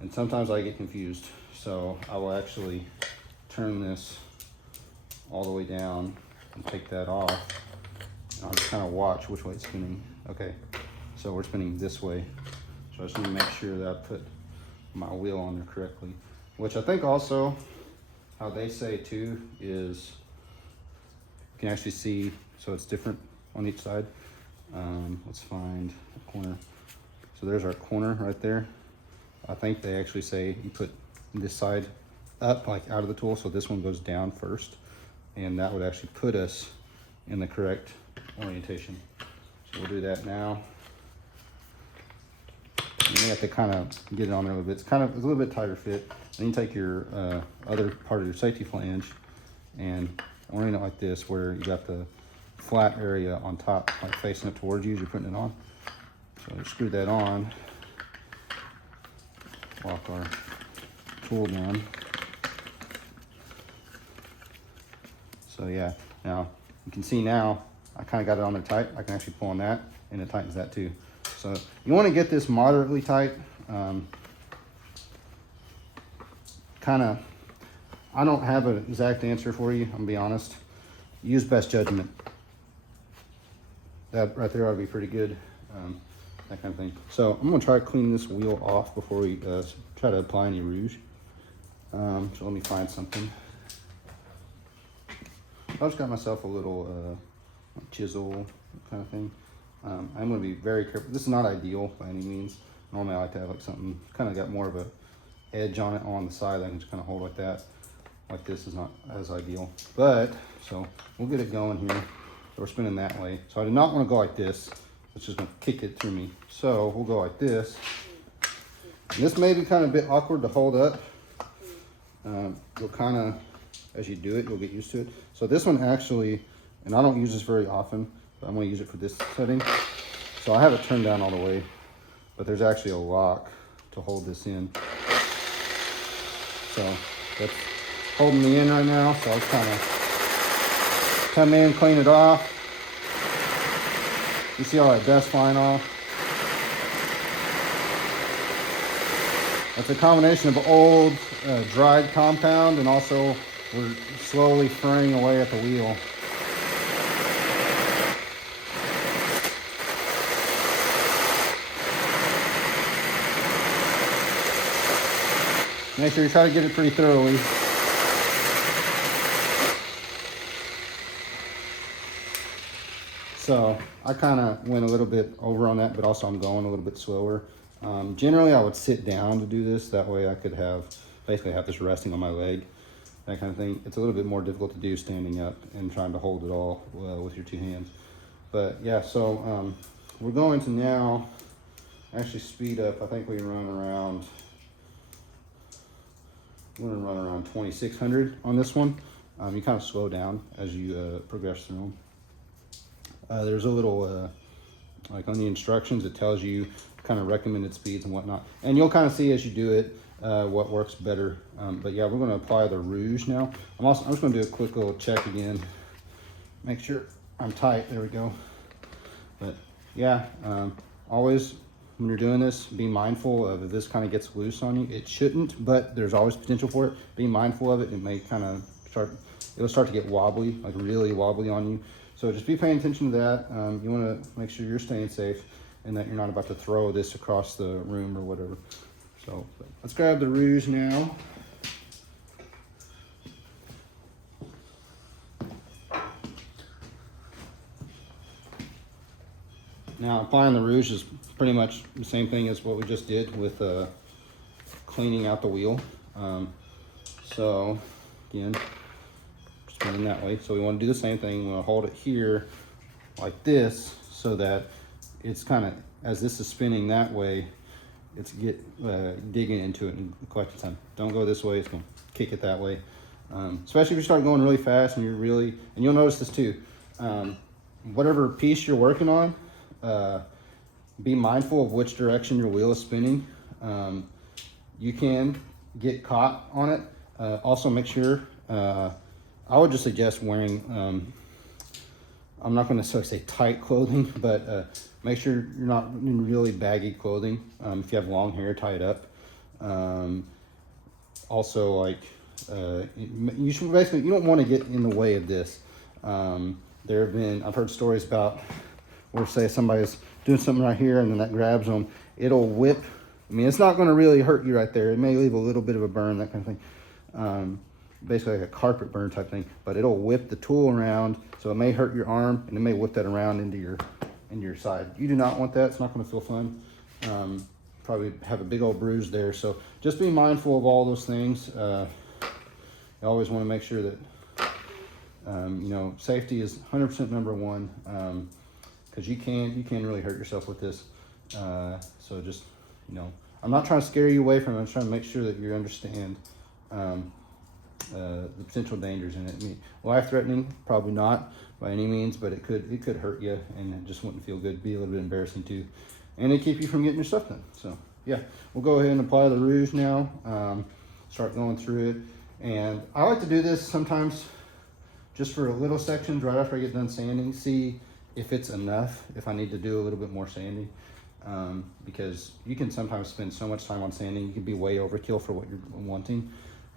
And sometimes I get confused, so I will actually turn this all the way down and take that off. And I'll just kind of watch which way it's spinning. Okay, so we're spinning this way. So I just need to make sure that I put my wheel on there correctly. Which I think also, how they say too, is you can actually see, so it's different on each side. Let's find a corner. So there's our corner right there. I think they actually say you put this side up, like out of the tool, so this one goes down first, and that would actually put us in the correct orientation. So we'll do that now. You may have to kind of get it on there a little bit. It's a little bit tighter fit. Then you take your other part of your safety flange and orient it like this, where you got the flat area on top, like facing up towards you as you're putting it on. So you screw that on, lock our tool down. So yeah, now you can see now I kind of got it on there tight. I can actually pull on that and it tightens that too. So you want to get this moderately tight. I don't have an exact answer for you, I'm gonna be honest. Use best judgment. That right there ought to be pretty good, that kind of thing. So I'm gonna try to clean this wheel off before we try to apply any rouge. So let me find something. I just got myself a little chisel kind of thing. I'm gonna be very careful. This is not ideal by any means. Normally I like to have like something kind of got more of a edge on it on the side that I can just kind of hold like that. Like this is not as ideal, but so we'll get it going here. So we're spinning that way. So I do not want to go like this. It's just gonna kick it through me. So we'll go like this. And this may be kind of a bit awkward to hold up. You'll kind of, as you do it, you'll get used to it. So this one actually, and I don't use this very often, but I'm gonna use it for this setting. So I have it turned down all the way, but there's actually a lock to hold this in. So that's holding me in right now. So I'll kind of come in, clean it off. You see all that dust flying off? That's a combination of old dried compound, and also we're slowly fraying away at the wheel. Make sure you try to get it pretty thoroughly. So I kind of went a little bit over on that, but also I'm going a little bit slower. Generally I would sit down to do this. That way I could basically have this resting on my leg, that kind of thing. It's a little bit more difficult to do standing up and trying to hold it all with your two hands. But yeah, so we're going to now actually speed up. I think we run around, we're gonna run around 2600 on this one. You kind of slow down as you progress through them. There's a little, like on the instructions, it tells you kind of recommended speeds and whatnot. And you'll kind of see as you do it what works better. But yeah, we're gonna apply the rouge now. I'm just gonna do a quick little check again. Make sure I'm tight, there we go. But yeah, always when you're doing this, be mindful of if this kind of gets loose on you. It shouldn't, but there's always potential for it. Be mindful of it. It may kind of it'll start to get wobbly, like really wobbly on you. So just be paying attention to that. You want to make sure you're staying safe and that you're not about to throw this across the room or whatever. So let's grab the rouge now. Now applying the rouge is pretty much the same thing as what we just did with cleaning out the wheel. So again, spinning that way. So we want to do the same thing. We want to hold it here like this so that it's kind of, as this is spinning that way, it's digging into it and collecting time. Don't go this way, it's going to kick it that way. Especially if you start going really fast and and you'll notice this too, whatever piece you're working on, be mindful of which direction your wheel is spinning. You can get caught on it. Also make sure, I would just suggest wearing, I'm not going to necessarily say tight clothing, but make sure you're not in really baggy clothing. If you have long hair, tie it up. Also, like, you should basically, you don't want to get in the way of this. I've heard stories about where, say, somebody's doing something right here and then that grabs them, it'll whip. I mean, it's not going to really hurt you right there. It may leave a little bit of a burn, that kind of thing. Basically like a carpet burn type thing, but it'll whip the tool around, so it may hurt your arm and it may whip that around into your side. You do not want that. It's not going to feel fun. Probably have a big old bruise there. So just be mindful of all those things. You always want to make sure that You know, safety is 100% number one, because you can really hurt yourself with this. So just, you know, I'm not trying to scare you away from it. I'm trying to make sure that you understand the potential dangers in it. I mean, life-threatening, probably not by any means, but it could hurt you, and it just wouldn't feel good. Be a little bit embarrassing too, and it keep you from getting your stuff done. So yeah, we'll go ahead and apply the rouge now. Start going through it, and I like to do this sometimes just for a little sections right after I get done sanding. See if it's enough. If I need to do a little bit more sanding. Because you can sometimes spend so much time on sanding, you can be way overkill for what you're wanting.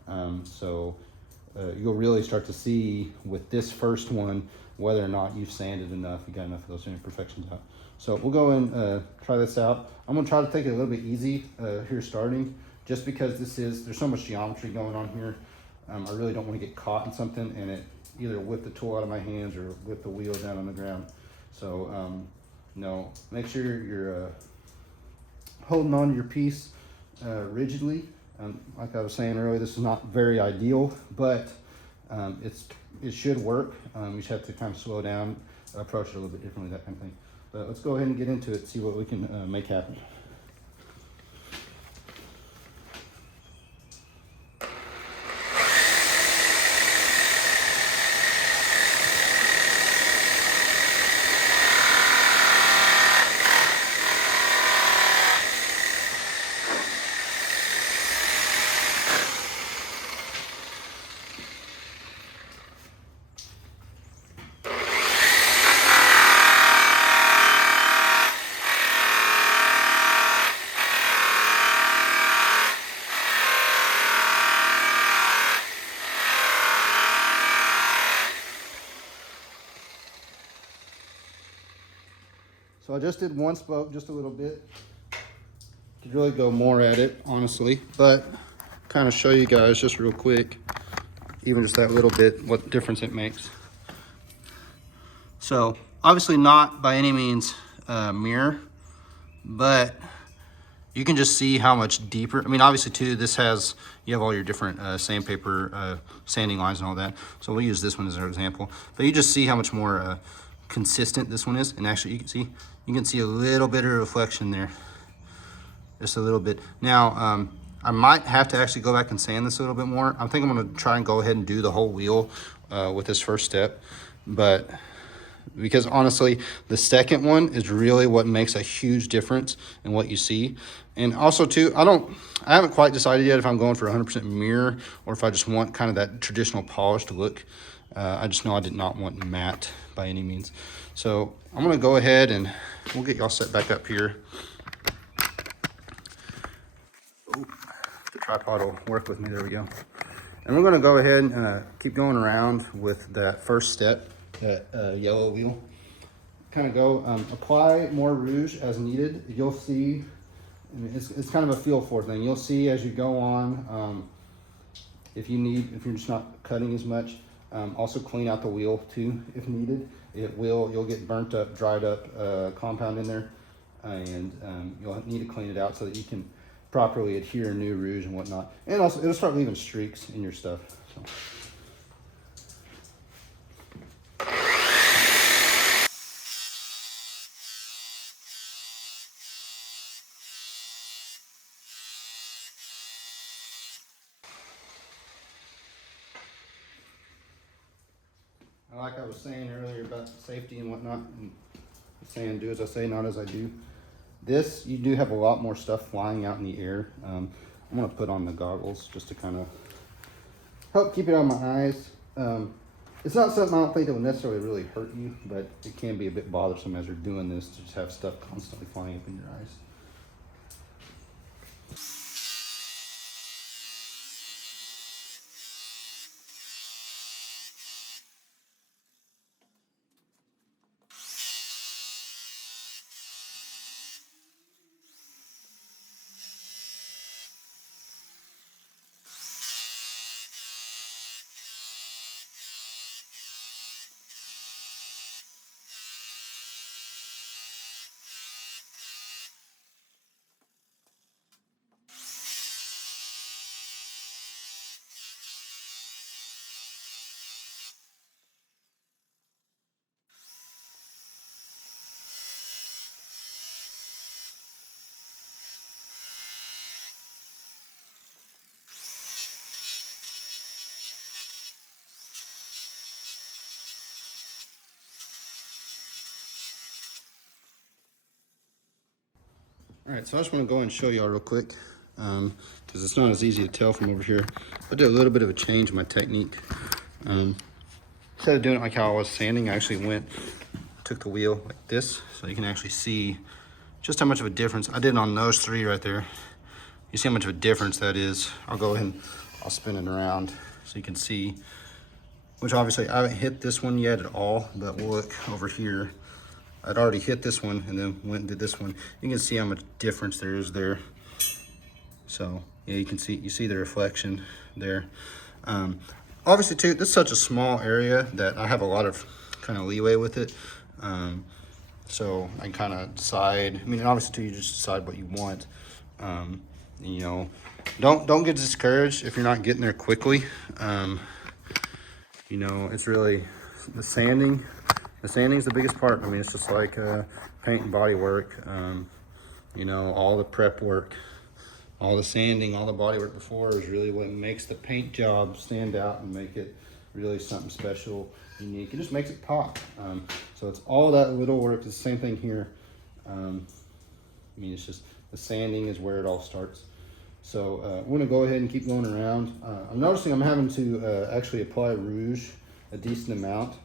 You'll really start to see with this first one whether or not you've sanded enough, you got enough of those imperfections out. So we'll go and try this out. I'm gonna try to take it a little bit easy here starting, just because there's so much geometry going on here. I really don't want to get caught in something and it either whip the tool out of my hands or whip the wheel down on the ground. So no, make sure you're holding on to your piece rigidly. Like I was saying earlier, this is not very ideal, but it should work. You just have to kind of slow down, approach it a little bit differently, that kind of thing. But let's go ahead and get into it, see what we can make happen. So I just did one spoke, just a little bit. Could really go more at it, honestly, but kind of show you guys just real quick, even just that little bit, what difference it makes. So obviously not by any means mirror, but you can just see how much deeper. I mean, obviously too, you have all your different sandpaper sanding lines and all that. So we'll use this one as our example, but you just see how much more consistent this one is. And actually you can see a little bit of reflection there, just a little bit. Now, I might have to actually go back and sand this a little bit more. I think I'm gonna try and go ahead and do the whole wheel with this first step, but because honestly, the second one is really what makes a huge difference in what you see. And also too, I haven't quite decided yet if I'm going for 100% mirror or if I just want kind of that traditional polished look. I just know I did not want matte by any means. So I'm gonna go ahead and we'll get y'all set back up here. Oh, the tripod will work with me, there we go. And we're gonna go ahead and keep going around with that first step, that yellow wheel. Kind of go, apply more rouge as needed. You'll see, I mean, it's kind of a feel for thing. You'll see as you go on, if you're just not cutting as much. Also clean out the wheel too, if needed. You'll get burnt up, dried up compound in there, and you'll need to clean it out so that you can properly adhere new rouge and whatnot. And also, it'll start leaving streaks in your stuff. So. Like I was saying earlier about safety and whatnot, and saying do as I say, not as I do. This, you do have a lot more stuff flying out in the air. I'm gonna put on the goggles just to kind of help keep it out of my eyes. It's not something I don't think that will necessarily really hurt you, but it can be a bit bothersome as you're doing this to just have stuff constantly flying up in your eyes. All right, so I just want to go and show y'all real quick, because it's not as easy to tell from over here. I did a little bit of a change in my technique. Instead of doing it like how I was sanding, I actually took the wheel like this, so you can actually see just how much of a difference. I did on those three right there. You see how much of a difference that is. I'll go ahead and I'll spin it around so you can see, which obviously I haven't hit this one yet at all, but look over here. I'd already hit this one and then went and did this one. You can see how much difference there is there. So yeah, you see the reflection there. Obviously too, this is such a small area that I have a lot of kind of leeway with it. So I can kind of decide, I mean, obviously too, you just decide what you want. You know, don't get discouraged if you're not getting there quickly. You know, it's really the sanding. The sanding is the biggest part. I mean, it's just like paint and body work. You know, all the prep work, all the sanding, all the body work before is really what makes the paint job stand out and make it really something special, unique. It just makes it pop. So it's all that little work. It's the same thing here. I mean, it's just the sanding is where it all starts. So we're gonna go ahead and keep going around. I'm noticing I'm having to actually apply rouge a decent amount.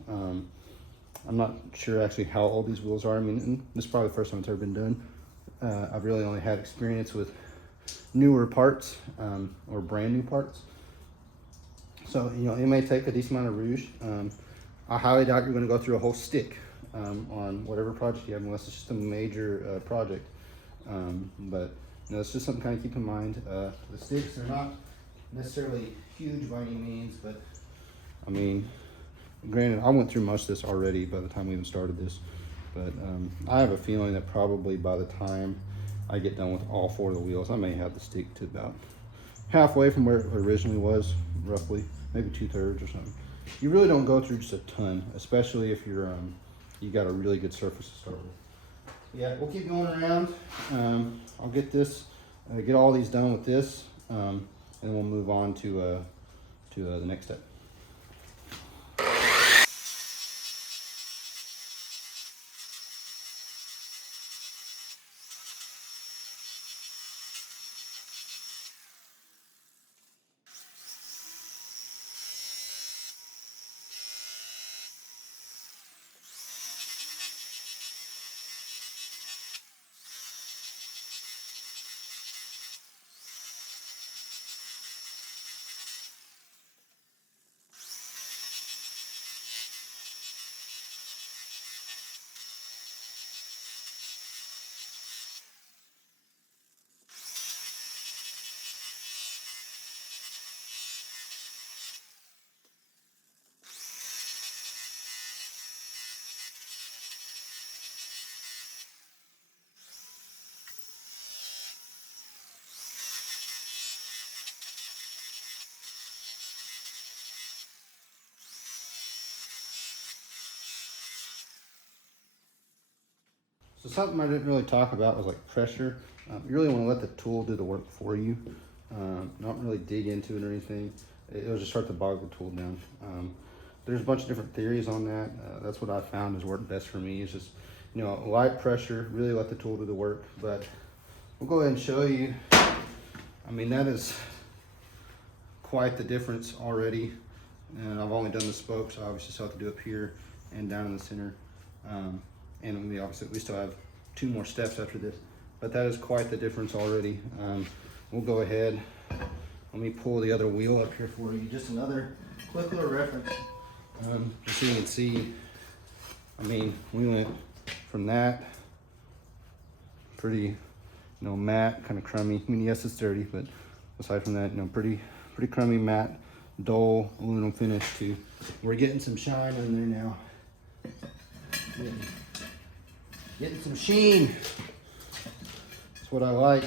I'm not sure actually how old these wheels are. I mean, this is probably the first time it's ever been done. I've really only had experience with newer parts or brand new parts. So, you know, it may take a decent amount of rouge. I highly doubt you're gonna go through a whole stick on whatever project you have, unless it's just a major project. But you know, it's just something to kind of keep in mind. The sticks are not necessarily huge by any means, but I mean, granted, I went through most of this already by the time we even started this, but I have a feeling that probably by the time I get done with all four of the wheels, I may have the stick to about halfway from where it originally was, roughly, maybe 2/3 or something. You really don't go through just a ton, especially if you're you got a really good surface to start with. Yeah, we'll keep going around. I'll get this, get all these done with this, and we'll move on to the next step. So something I didn't really talk about was like pressure. You really want to let the tool do the work for you. Not really dig into it or anything. It'll just start to bog the tool down. There's a bunch of different theories on that. That's what I found has worked best for me. Is just, you know, light pressure, really let the tool do the work. But we'll go ahead and show you. I mean, that is quite the difference already. And I've only done the spokes, so I obviously still have to do up here and down in the center. And we still have 2 more steps after this, but that is quite the difference already. We'll go ahead. Let me pull the other wheel up here for you. Just another quick little reference, just so you can see. I mean, we went from that pretty, you know, matte, kind of crummy. I mean, yes, it's dirty, but aside from that, you know, pretty crummy, matte, dull aluminum finish to we're getting some shine in there now. Getting some sheen. That's what I like.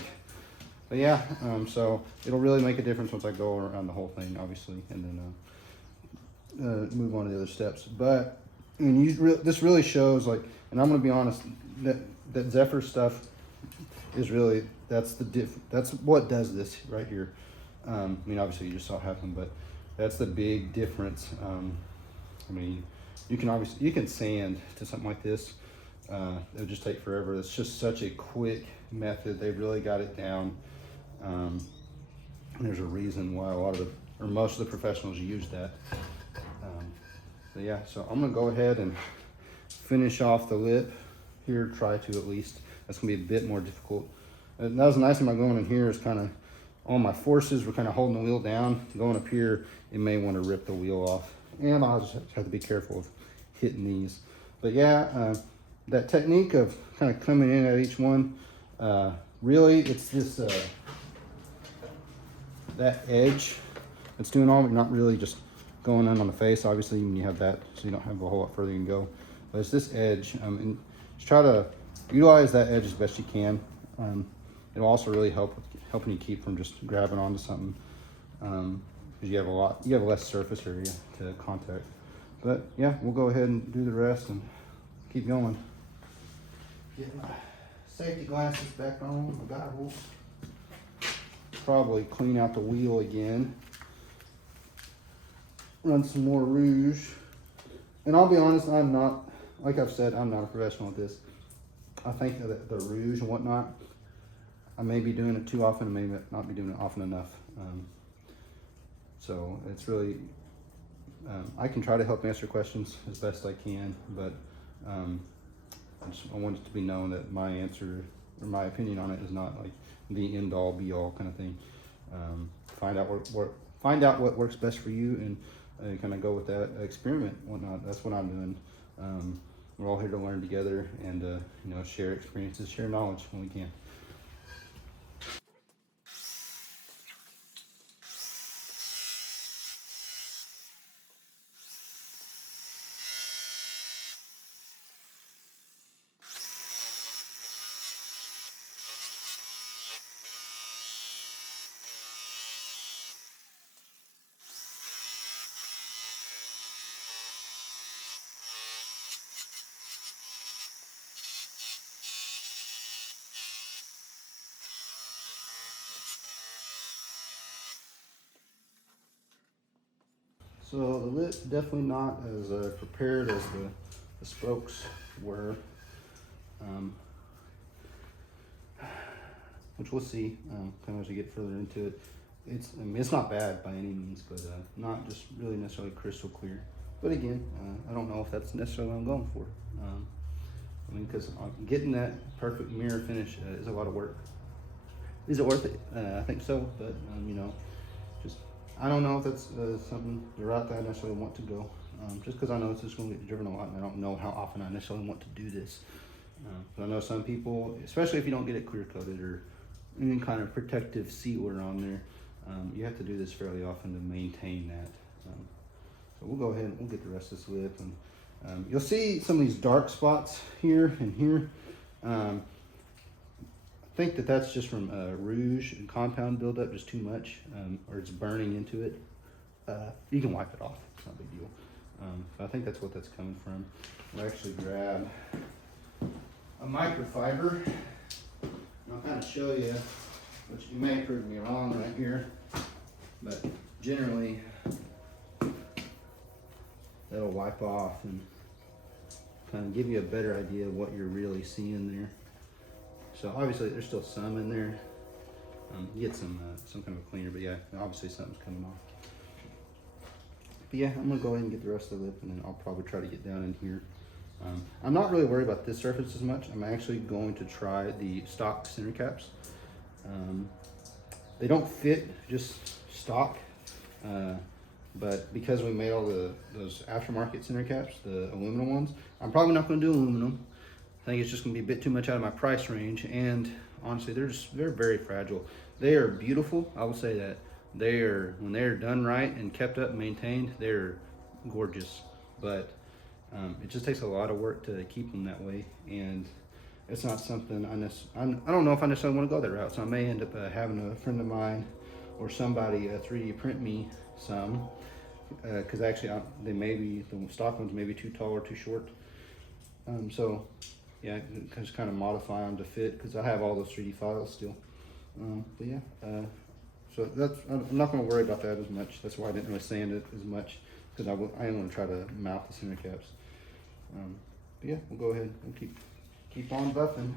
But yeah, so it'll really make a difference once I go around the whole thing, obviously, and then move on to the other steps. But I mean, this really shows, like, and I'm gonna be honest, that Zephyr stuff is really, that's what does this right here. I mean, obviously you just saw it happen, but that's the big difference. I mean, you can sand to something like this. it would just take forever. It's just such a quick method. They really got it down. There's a reason why a lot of the, or most of the professionals use that. But yeah, so I'm gonna go ahead and finish off the lip here, try to at least. That's gonna be a bit more difficult. And that was the nice thing about going in here is kind of, all my forces were kind of holding the wheel down. Going up here, it may want to rip the wheel off. And I'll just have to be careful of hitting these. But yeah, that technique of kind of coming in at each one, really it's this, that edge that's doing all, but not really just going in on the face. Obviously, when you have that, so you don't have a whole lot further you can go. But it's this edge, and just try to utilize that edge as best you can. It'll also really help with helping you keep from just grabbing onto something, because you have less surface area to contact. But yeah, we'll go ahead and do the rest and keep going. Get my safety glasses back on, my goggles. Probably clean out the wheel again. Run some more rouge. And I'll be honest, I'm not, like I've said, I'm not a professional at this. I think that the rouge and whatnot, I may be doing it too often, I may not be doing it often enough. So it's really, I can try to help answer questions as best I can, but I want it to be known that my answer or my opinion on it is not like the end all be all kind of thing. Find out what works best for you, and kind of go with that, experiment, whatnot. That's what I'm doing. We're all here to learn together and you know, share experiences, share knowledge when we can. So the lip definitely not as prepared as the spokes were, which we'll see kind of as we get further into it. I mean, it's not bad by any means, but not just really necessarily crystal clear. But again, I don't know if that's necessarily what I'm going for. I mean, because getting that perfect mirror finish is a lot of work. Is it worth it? I think so, but you know, just I don't know if that's something the route that I necessarily want to go. Just because I know it's just going to get driven a lot, and I don't know how often I necessarily want to do this. But I know some people, especially if you don't get it clear coated or any kind of protective sealer on there, you have to do this fairly often to maintain that. So we'll go ahead and we'll get the rest of this lip, and you'll see some of these dark spots here and here. I think that that's just from rouge and compound buildup, just too much, or it's burning into it. You can wipe it off, it's not a big deal. But I think that's what that's coming from. We'll actually grab a microfiber, and I'll kind of show you, which you may prove me wrong right here, but generally that'll wipe off and kind of give you a better idea of what you're really seeing there. So obviously there's still some in there. You get some kind of a cleaner, but yeah, obviously something's coming off. But yeah, I'm gonna go ahead and get the rest of the lip, and then I'll probably try to get down in here. I'm not really worried about this surface as much. I'm actually going to try the stock center caps. They don't fit just stock, but because we made all those aftermarket center caps, the aluminum ones, I'm probably not gonna do aluminum. I think it's just gonna be a bit too much out of my price range, and honestly, they're very fragile. They are beautiful, I will say that. When they're done right and kept up and maintained, they're gorgeous. But it just takes a lot of work to keep them that way, and it's not something I don't know if I necessarily want to go that route. So I may end up having a friend of mine or somebody 3D print me some, because actually the stock ones may be too tall or too short. So yeah, I can just kind of modify them to fit, because I have all those 3D files still. But yeah, so I'm not going to worry about that as much. That's why I didn't really sand it as much, because I am going to try to mount the center caps. But yeah, we'll go ahead and keep keep on buffing.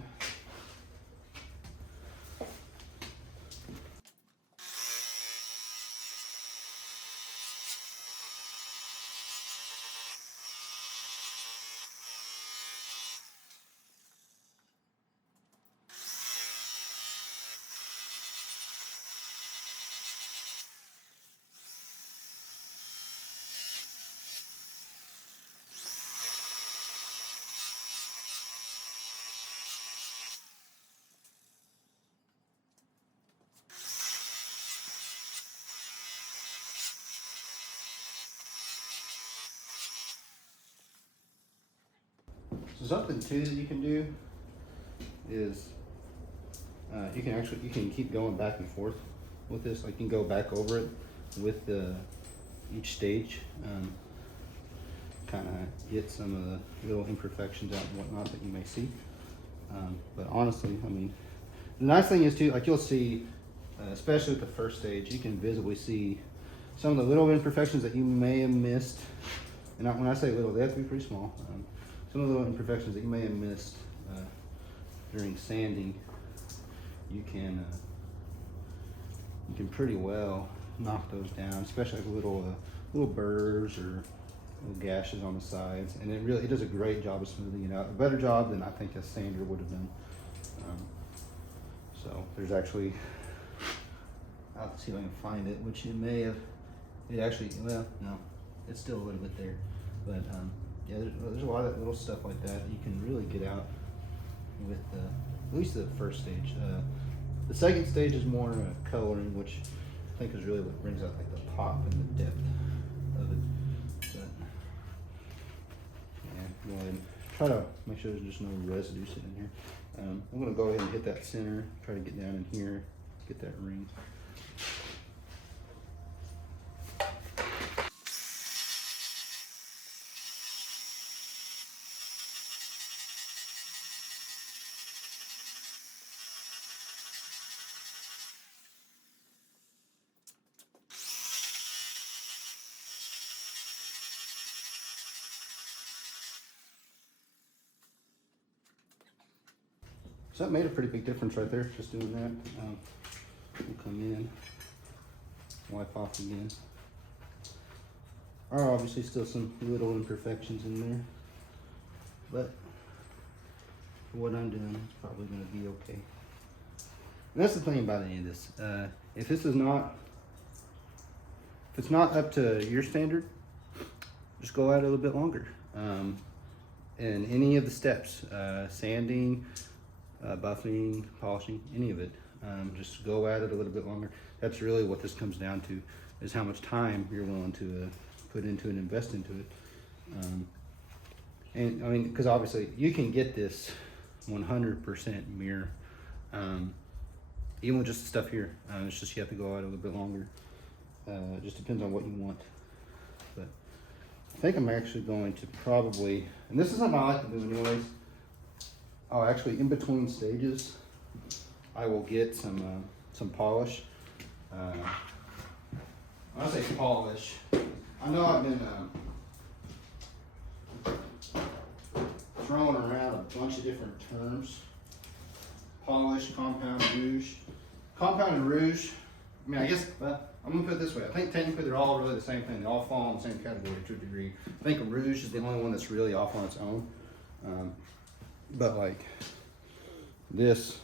So something too that you can do is you can keep going back and forth with this. Like you can go back over it with each stage, kind of get some of the little imperfections out and whatnot that you may see. But honestly, I mean, the nice thing is too, like you'll see, especially with the first stage, you can visibly see some of the little imperfections that you may have missed. And when I say little, they have to be pretty small. Some of the little imperfections that you may have missed during sanding, you can pretty well knock those down, especially like little burrs or little gashes on the sides, and it does a great job of smoothing it out. A better job than I think a sander would have done. So there's actually, I'll see if I can find it, which it may have. It actually, well, no, it's still a little bit there, but yeah, there's a lot of little stuff like that you can really get out with at least the first stage. The second stage is more coloring, which I think is really what brings out like the pop and the depth of it. But yeah, go ahead and try to make sure there's just no residue sitting in here. I'm gonna go ahead and hit that center, try to get down in here, get that ring. So that made a pretty big difference right there, just doing that. We'll come in, wipe off again. There are obviously still some little imperfections in there, but for what I'm doing, it's probably gonna be okay. And that's the thing about any of this. If it's not up to your standard, just go out a little bit longer. And any of the steps, sanding, buffing, polishing, any of it, just go at it a little bit longer. That's really what this comes down to, is how much time you're willing to put into and invest into it. And I mean, because obviously you can get this 100% mirror, even with just the stuff here. It's just you have to go out a little bit longer. It just depends on what you want. But I think I'm actually going to probably, and this is something I like to do anyways. Oh, actually, in between stages, I will get some polish. When I say polish, I know I've been throwing around a bunch of different terms. Polish, compound, rouge. Compound and rouge, I mean, I guess, well, I'm gonna put it this way. I think technically they're all really the same thing. They all fall in the same category to a degree. I think a rouge is the only one that's really off on its own. But like this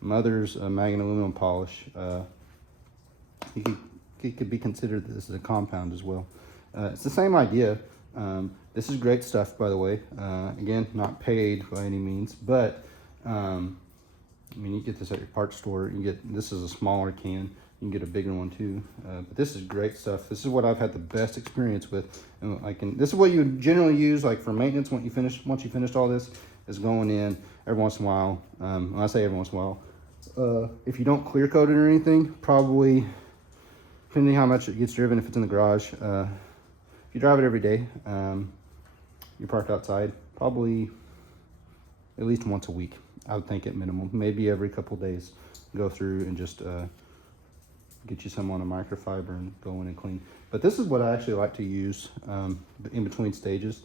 Mother's Magnet aluminum polish, it could be considered this as a compound as well. It's the same idea. This is great stuff, by the way. Again, not paid by any means, but I mean, you get this at your parts store. You get, this is a smaller can. You can get a bigger one too. But this is great stuff. This is what I've had the best experience with. And this is what you generally use like for maintenance once you finished all this, is going in every once in a while. When I say every once in a while, if you don't clear coat it or anything, probably, depending how much it gets driven, if it's in the garage, if you drive it every day, you're parked outside, probably at least once a week, I would think at minimum, maybe every couple days, go through and just get you some on a microfiber and go in and clean. But this is what I actually like to use in between stages.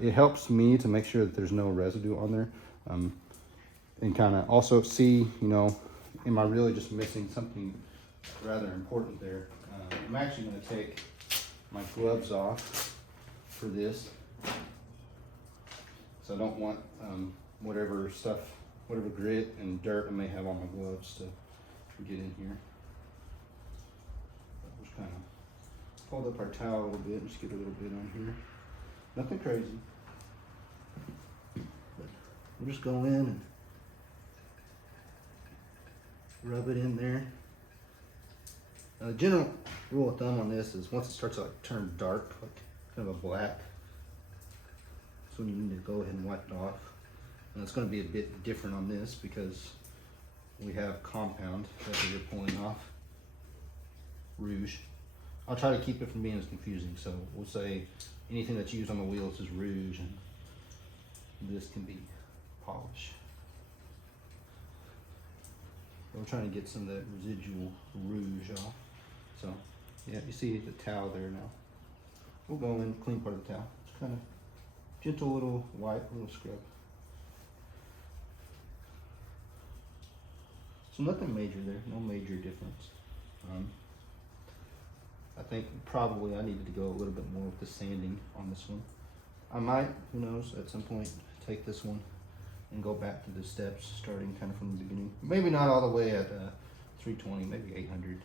It helps me to make sure that there's no residue on there. and kind of also see, you know, am I really just missing something rather important there? I'm actually going to take my gloves off for this, so I don't want whatever grit and dirt I may have on my gloves to get in here. Just kind of hold up our towel a little bit and just get a little bit on here. Nothing crazy. But we'll just go in and rub it in there. General rule of thumb on this is once it starts to like turn dark, like kind of a black, that's when you need to go ahead and wipe it off. And it's going to be a bit different on this because we have compound that we're pulling off. Rouge. I'll try to keep it from being as confusing. So we'll say anything that's used on the wheels is rouge, and this can be polish. We're trying to get some of that residual rouge off. So yeah, you see the towel there now. We'll go in, clean part of the towel. It's kind of gentle little wipe, little scrub. So nothing major there, no major difference. I think probably I needed to go a little bit more with the sanding on this one. I might, who knows, at some point take this one and go back to the steps starting kind of from the beginning. Maybe not all the way at 320, maybe 800.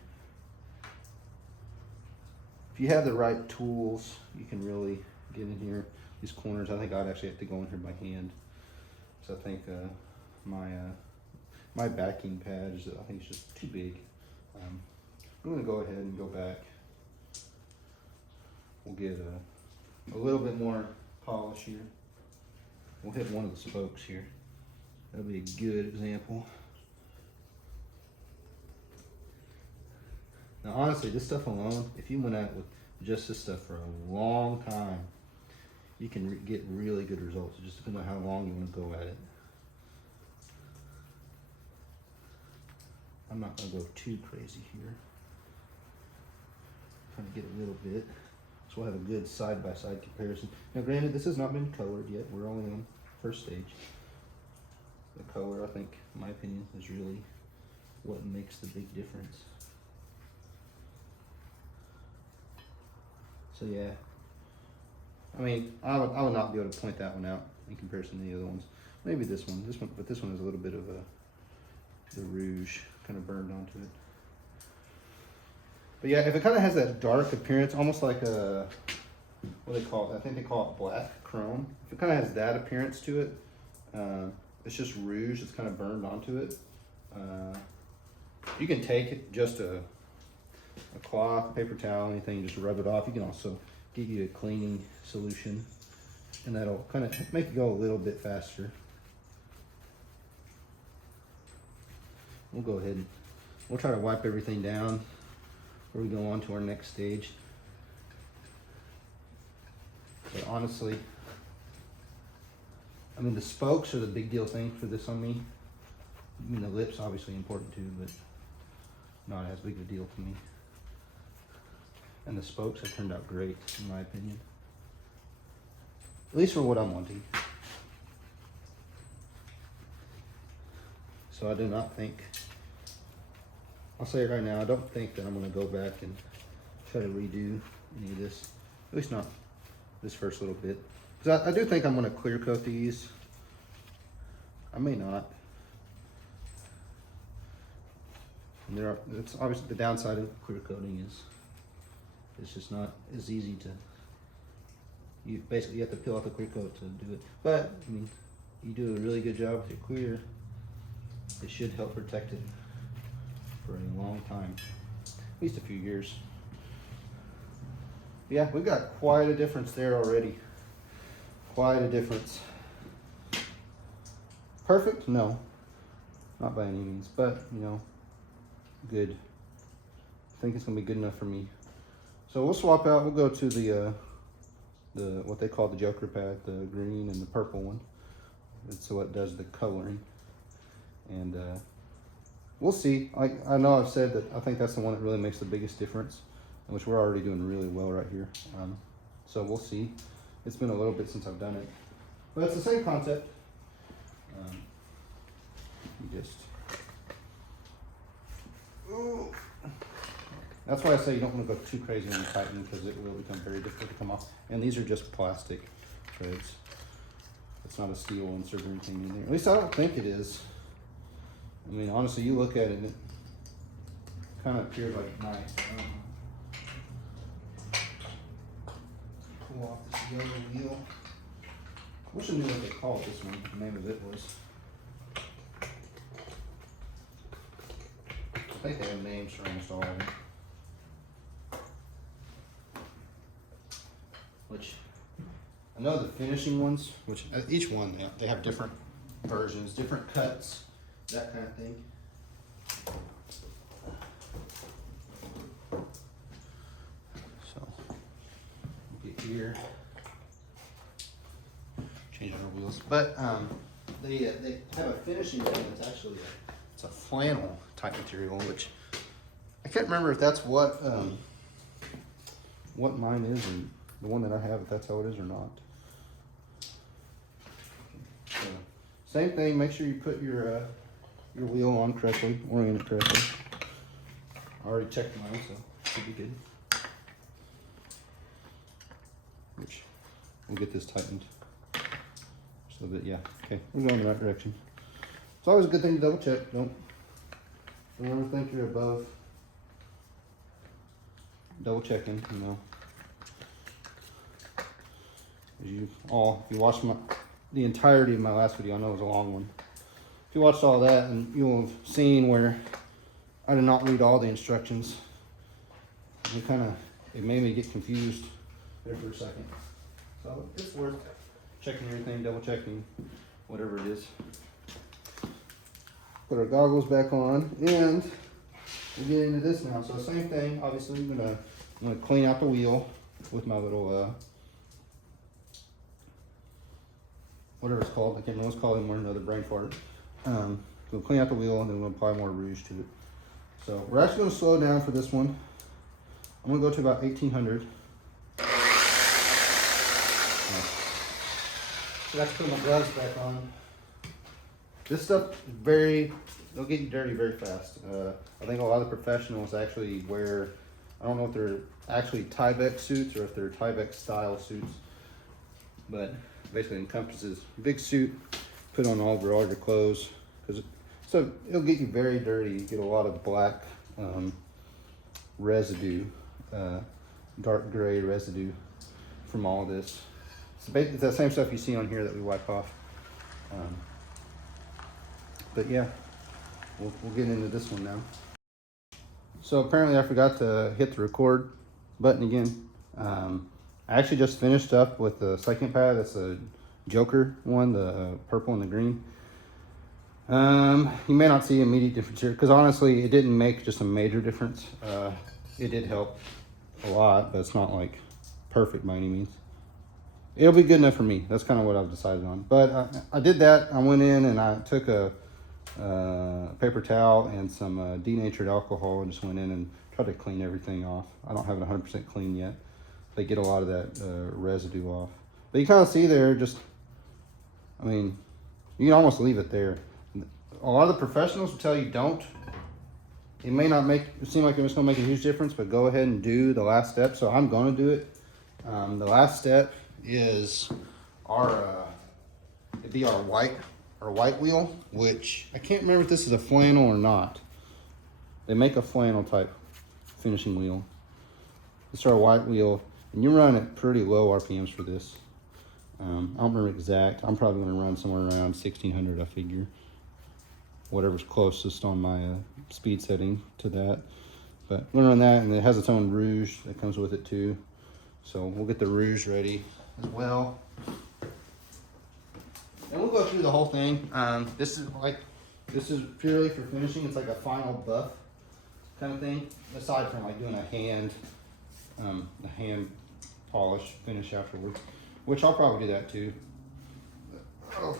If you have the right tools, you can really get in here. These corners, I think I'd actually have to go in here by hand. So I think my backing pad is, I think it's just too big. I'm gonna go ahead and go back. We'll get a little bit more polish here. We'll hit one of the spokes here. That'll be a good example. Now honestly, this stuff alone, if you went out with just this stuff for a long time, you can get really good results. It just depends on how long you want to go at it. I'm not going to go too crazy here. Trying to get a little bit. So we'll have a good side-by-side comparison. Now granted, this has not been colored yet. We're only on first stage. The color, I think, in my opinion, is really what makes the big difference. So yeah, I mean, I would not be able to point that one out in comparison to the other ones. Maybe this one, but this one has a little bit of the rouge kind of burned onto it. But yeah, if it kind of has that dark appearance, almost like a, what do they call it? I think they call it black chrome. If it kind of has that appearance to it, it's just rouge that's kind of burned onto it. You can take it, just a cloth, paper towel, anything, just rub it off. You can also get you a cleaning solution, and that'll kind of make it go a little bit faster. We'll go ahead and we'll try to wipe everything down before we go on to our next stage. But honestly, I mean, the spokes are the big deal thing for this on me. I mean, the lips obviously important too, but not as big of a deal to me. And the spokes have turned out great, in my opinion. At least for what I'm wanting. So I do not think, I'll say it right now, I don't think that I'm going to go back and try to redo any of this. At least not this first little bit. Because I do think I'm going to clear coat these. I may not. And it's obviously the downside of clear coating is it's just not as easy to, you basically have to peel off the clear coat to do it. But I mean, you do a really good job with your clear, it should help protect it for a long time, at least a few years. Yeah, we've got quite a difference there already. Quite a difference. Perfect? No, not by any means, but you know, good. I think it's gonna be good enough for me. So we'll swap out. We'll go to the what they call the Joker pad, the green and the purple one. It's what does the coloring. And we'll see. I know I've said that I think that's the one that really makes the biggest difference, which we're already doing really well right here. So we'll see. It's been a little bit since I've done it, but it's the same concept. You just, ooh. That's why I say you don't want to go too crazy when you tighten, because it will become very difficult to come off. And these are just plastic threads. It's not a steel insert or anything in there. At least I don't think it is. I mean, honestly, you look at it and it kind of appeared like nice. Pull off this yellow wheel. I wish I knew what they called this one. The name of it was. I think they have names for almost all of them. Which, I know the finishing ones, which each one, they have different versions, different cuts, that kind of thing. So, get here, change our wheels. But they have a finishing one that's actually it's a flannel type material, which I can't remember if that's what mine is, and the one that I have, if that's how it is or not. So, same thing, make sure you put your wheel on correctly, orient it correctly. I already checked mine, so should be good. Which, we'll get this tightened. So that, yeah, okay, we're going in the right direction. It's always a good thing to double check. Don't ever think you're above double checking, you know. If you watched the entirety of my last video, I know it was a long one. If you watched all that, and you'll have seen where I did not read all the instructions. It made me get confused there for a second. So it's worth checking everything, double checking, whatever it is. Put our goggles back on, and we get into this now. So same thing, obviously I'm gonna clean out the wheel with my little whatever it's called. I can't remember what it's called anymore, another brain fart. We'll clean out the wheel, and then we'll apply more rouge to it. So we're actually gonna slow down for this one. I'm gonna go to about 1800. So that's put my gloves back on. This stuff is they'll get you dirty very fast. I think a lot of professionals actually wear, I don't know if they're actually Tyvek suits or if they're Tyvek style suits, but basically encompasses big suit, put on all your clothes, so it'll get you very dirty. You get a lot of black residue, dark gray residue from all this. So basically, it's that same stuff you see on here that we wipe off. But yeah, we'll get into this one now. So apparently I forgot to hit the record button again. I actually just finished up with the second pad. That's a Joker one, the purple and the green. You may not see immediate difference here, because honestly, it didn't make just a major difference. It did help a lot, but it's not like perfect by any means. It'll be good enough for me. That's kind of what I've decided on. But I did that. I went in and I took a paper towel and some denatured alcohol and just went in and tried to clean everything off. I don't have it 100% clean yet. They get a lot of that residue off. But you kind of see there, just, I mean, you can almost leave it there. A lot of the professionals will tell you don't. It may not seem like it's going to make a huge difference, but go ahead and do the last step. So I'm going to do it. The last step is it'd be our white wheel, which I can't remember if this is a flannel or not. They make a flannel type finishing wheel. This is our white wheel, and you run at pretty low RPMs for this. I don't remember exact. I'm probably going to run somewhere around 1600, I figure. Whatever's closest on my speed setting to that. But we're gonna run that, and it has its own rouge that comes with it too. So we'll get the rouge ready as well. And we'll go through the whole thing. This is purely for finishing. It's like a final buff kind of thing. Aside from like doing a hand polish finish afterwards, which I'll probably do that too. But I'll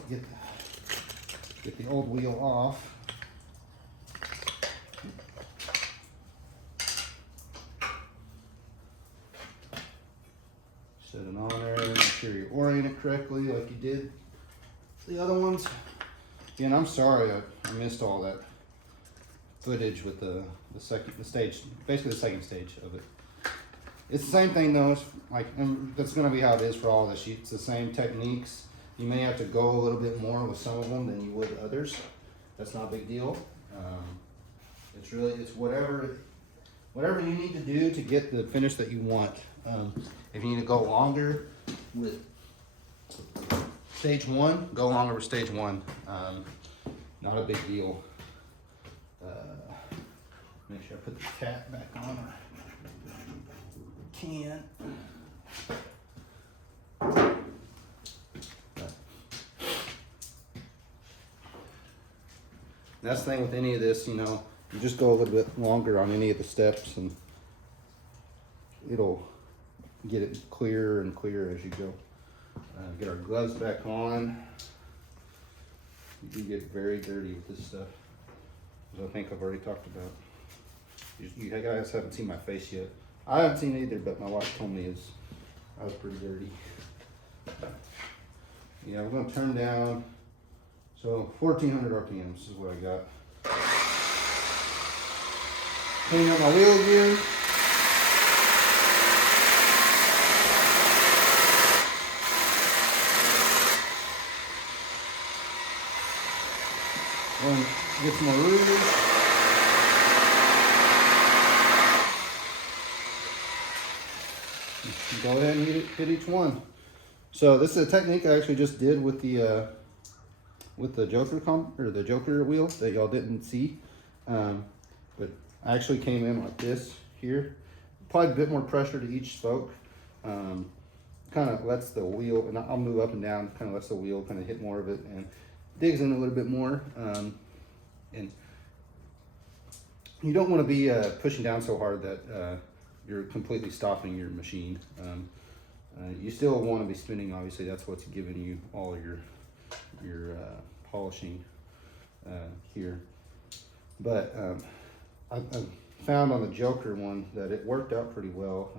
get the old wheel off. Set it on there, make sure you orient it correctly like you did the other ones. Yeah, and I'm sorry I missed all that footage with the stage, basically the second stage of it. It's the same thing though. It's like, and that's going to be how it is for all the sheets. The same techniques. You may have to go a little bit more with some of them than you would others. That's not a big deal. It's whatever you need to do to get the finish that you want. If you need to go longer with stage one, go longer with stage one. Not a big deal. Make sure I put the cap back on. Can. That's the thing with any of this, you know, you just go a little bit longer on any of the steps and it'll get it clearer and clearer as you go. Get our gloves back on. You do get very dirty with this stuff, as I think I've already talked about. You guys haven't seen my face yet. I haven't seen it either, but my wife told me I was pretty dirty. Yeah, we're gonna turn down. So 1400 RPMs is what I got. Cleaning up my wheel gear. Going to get some more rouges. Go ahead and hit each one. So this is a technique I actually just did with the Joker wheel that y'all didn't see, but I actually came in like this here. Applied a bit more pressure to each spoke. Kind of lets the wheel, and I'll move up and down. Kind of lets the wheel kind of hit more of it and digs in a little bit more. And you don't want to be pushing down so hard that you're completely stopping your machine. You still want to be spinning, obviously. That's what's giving you all your polishing here. But I found on the Joker one that it worked out pretty well.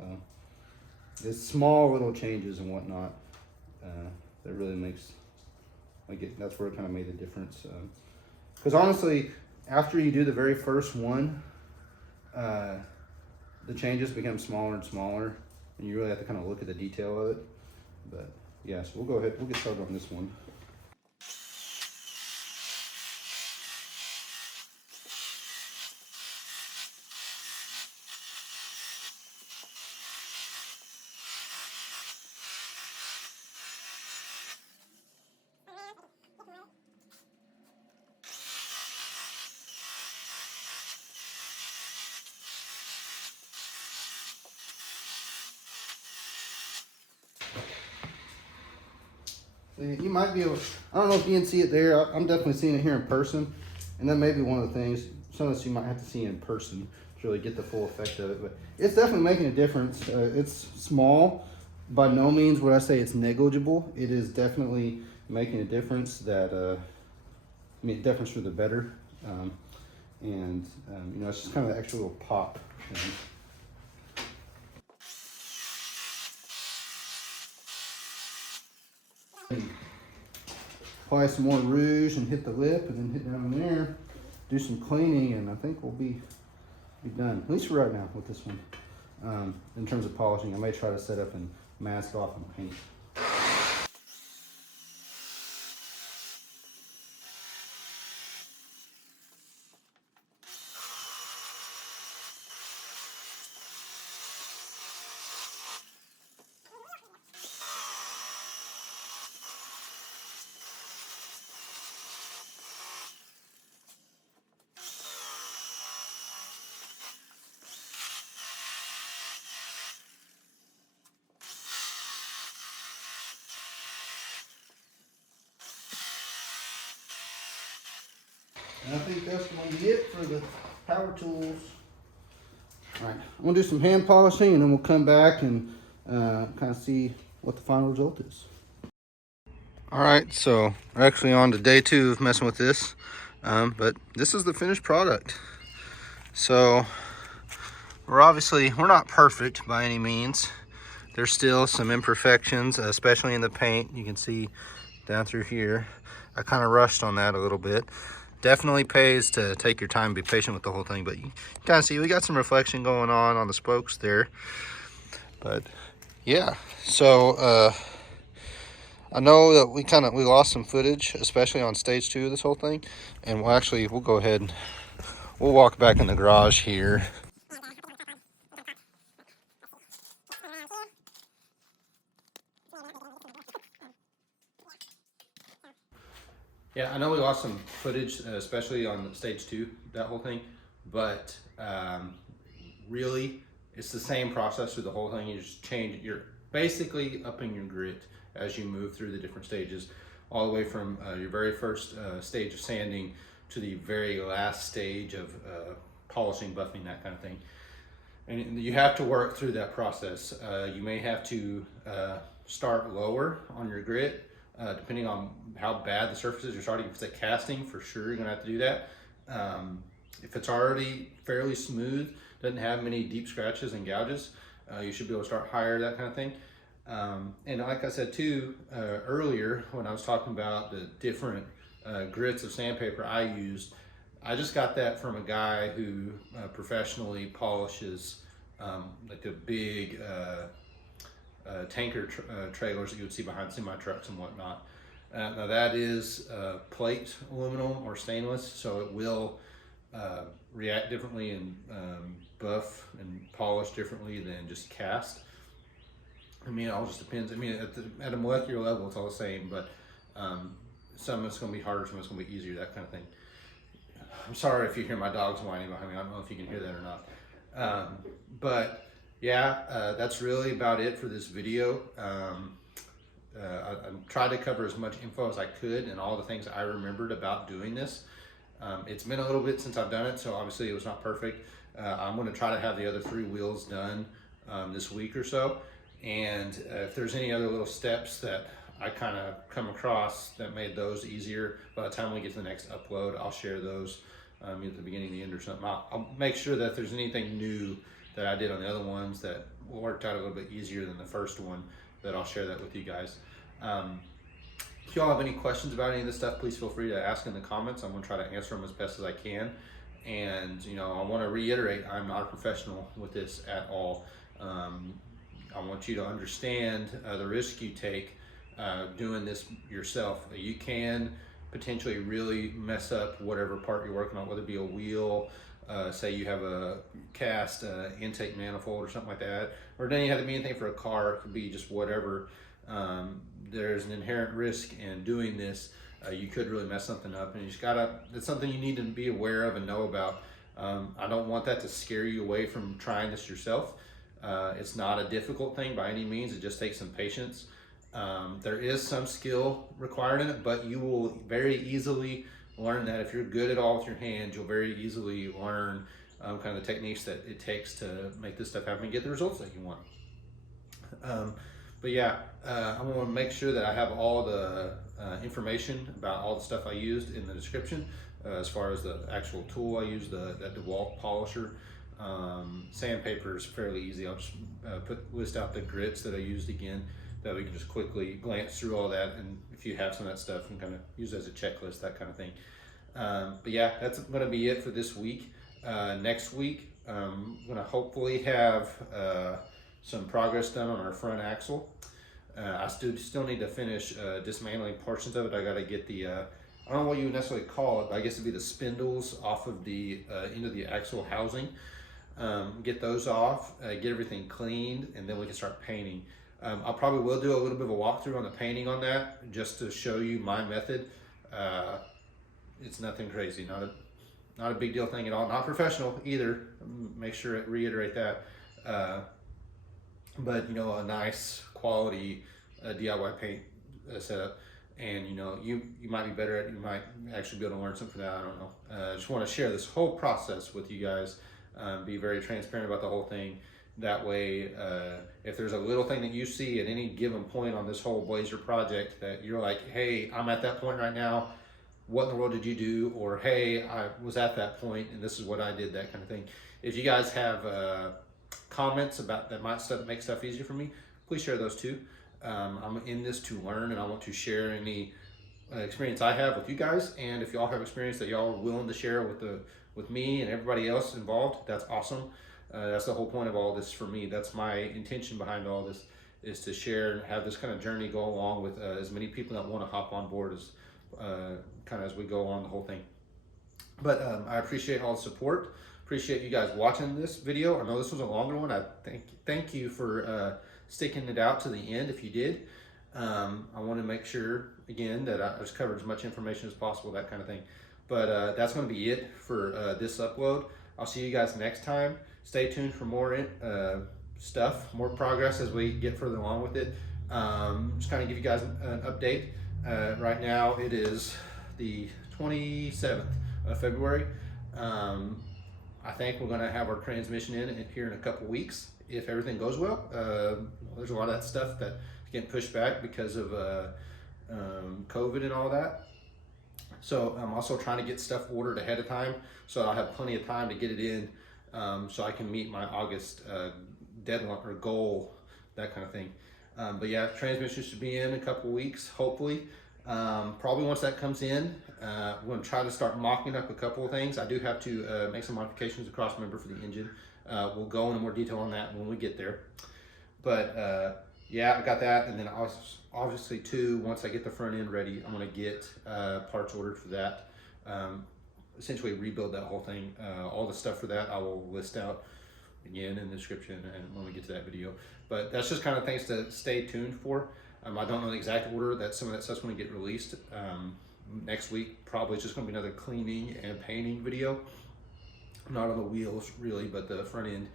It's small little changes and whatnot that really makes, that's where it kind of made a difference. Because honestly, after you do the very first one, the changes become smaller and smaller, and you really have to kind of look at the detail of it. But yeah, so we'll go ahead, we'll get started on this one. You might be able, I don't know if you can see it there. I'm definitely seeing it here in person. And that may be one of the things, some of this you might have to see in person to really get the full effect of it. But it's definitely making a difference. It's small. By no means would I say it's negligible. It is definitely making a difference that, difference for the better. You know, it's just kind of the extra little pop thing. Apply some more rouge and hit the lip, and then hit down there, do some cleaning, and I think we'll be done, at least for right now with this one. In terms of polishing, I may try to set up and mask off and paint. And I think that's going to be it for the power tools. All right, I'm going to do some hand polishing, and then we'll come back and kind of see what the final result is. All right, so we're actually on to day 2 of messing with this, but this is the finished product. So we're not perfect by any means. There's still some imperfections, especially in the paint. You can see down through here. I kind of rushed on that a little bit. Definitely pays to take your time and be patient with the whole thing, but you kind of see we got some reflection going on the spokes there. But yeah, so I know that we lost some footage, especially on stage 2 of this whole thing, and we'll go ahead and we'll walk back in the garage here. Yeah, I know we lost some footage, especially on stage 2, that whole thing, but really, it's the same process through the whole thing. You just you're basically upping your grit as you move through the different stages, all the way from your very first stage of sanding to the very last stage of polishing, buffing, that kind of thing. And you have to work through that process. You may have to start lower on your grit, depending on how bad the surface is you're starting. If it's a casting, for sure you're gonna have to do that. If it's already fairly smooth, doesn't have many deep scratches and gouges, you should be able to start higher, that kind of thing. And like I said too, earlier when I was talking about the different grits of sandpaper I used, I just got that from a guy who professionally polishes like the big tanker trailers that you would see behind semi trucks and whatnot. Now that is plate aluminum or stainless, so it will react differently and buff and polish differently than just cast. I mean, it all just depends. I mean, at a molecular level, it's all the same, but some of it's going to be harder, some of it's going to be easier, that kind of thing. I'm sorry if you hear my dogs whining behind me. I don't know if you can hear that or not. But yeah, that's really about it for this video. I tried to cover as much info as I could and all the things I remembered about doing this. It's been a little bit since I've done it, so obviously it was not perfect. I'm going to try to have the other 3 wheels done this week or so. And if there's any other little steps that I kind of come across that made those easier, by the time we get to the next upload, I'll share those at the beginning, the end, or something. I'll make sure that if there's anything new that I did on the other ones that worked out a little bit easier than the first one, that I'll share that with you guys. If y'all have any questions about any of this stuff, please feel free to ask in the comments. I'm going to try to answer them as best as I can. And I want to reiterate, I'm not a professional with this at all. I want you to understand the risk you take doing this yourself. You can potentially really mess up whatever part you're working on, whether it be a wheel, say you have a cast intake manifold or something like that, or it doesn't have to be anything for a car. It could be just whatever. There's an inherent risk in doing this. You could really mess something up, and you just gotta, it's something you need to be aware of and know about. I don't want that to scare you away from trying this yourself. It's not a difficult thing by any means. It just takes some patience. There is some skill required in it, but you will very easily learn that. If you're good at all with your hands, you'll very easily learn kind of the techniques that it takes to make this stuff happen and get the results that you want. But yeah, I'm going to make sure that I have all the information about all the stuff I used in the description, as far as the actual tool I used, that Dewalt polisher. Sandpaper is fairly easy. I'll just list out the grits that I used again, that we can just quickly glance through all that, and if you have some of that stuff, and kind of use it as a checklist, that kind of thing. But yeah, that's going to be it for this week. Next week, I'm going to hopefully have some progress done on our front axle. I still need to finish dismantling portions of it. I got to get the I don't know what you would necessarily call it, but I guess it'd be the spindles off of the end of the axle housing. Get those off, get everything cleaned, and then we can start painting. I probably will do a little bit of a walkthrough on the painting on that, just to show you my method. It's nothing crazy, not a big deal thing at all. Not professional either. Make sure to reiterate that. But a nice quality DIY paint setup, and you might be better at it. You might actually be able to learn something from that. I don't know. I just want to share this whole process with you guys. Be very transparent about the whole thing. That way, if there's a little thing that you see at any given point on this whole Blazer project that you're like, hey, I'm at that point right now, what in the world did you do? Or hey, I was at that point and this is what I did, that kind of thing. If you guys have comments about that might make stuff easier for me, please share those too. I'm in this to learn, and I want to share any experience I have with you guys. And if y'all have experience that y'all are willing to share with me and everybody else involved, that's awesome. That's the whole point of all this for me. That's my intention behind all this, is to share and have this kind of journey go along with as many people that want to hop on board as kind of as we go on the whole thing. But I appreciate all the support. Appreciate you guys watching this video. I know this was a longer one. I thank you for sticking it out to the end if you did. I want to make sure, again, that I just covered as much information as possible, that kind of thing. But that's going to be it for this upload. I'll see you guys next time. Stay tuned for more stuff, more progress as we get further along with it. Just kind of give you guys an update. Right now it is the 27th of February. I think we're going to have our transmission in here in a couple weeks if everything goes well. There's a lot of that stuff that's getting pushed back because of COVID and all that. So I'm also trying to get stuff ordered ahead of time so I'll have plenty of time to get it in, so I can meet my August deadline or goal, that kind of thing. But yeah, transmission should be in a couple weeks, hopefully. Probably once that comes in, we're going to try to start mocking up a couple of things. I do have to make some modifications across member for the engine. We'll go into more detail on that when we get there. But yeah, I got that, and then obviously too, once I get the front end ready, I'm going to get parts ordered for that. Essentially rebuild that whole thing. All the stuff for that I will list out again in the description and when we get to that video. But that's just kind of things to stay tuned for. I don't know the exact order that some of that stuff's going to get released. Next week probably it's just going to be another cleaning and painting video. Not on the wheels really, but the front end.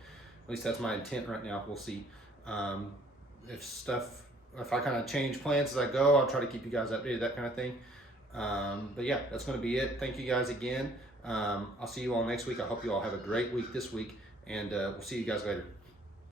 At least that's my intent right now. We'll see. If I kind of change plans as I go, I'll try to keep you guys updated, that kind of thing. But yeah, that's going to be it. Thank you guys again. I'll see you all next week. I hope you all have a great week this week, and we'll see you guys later.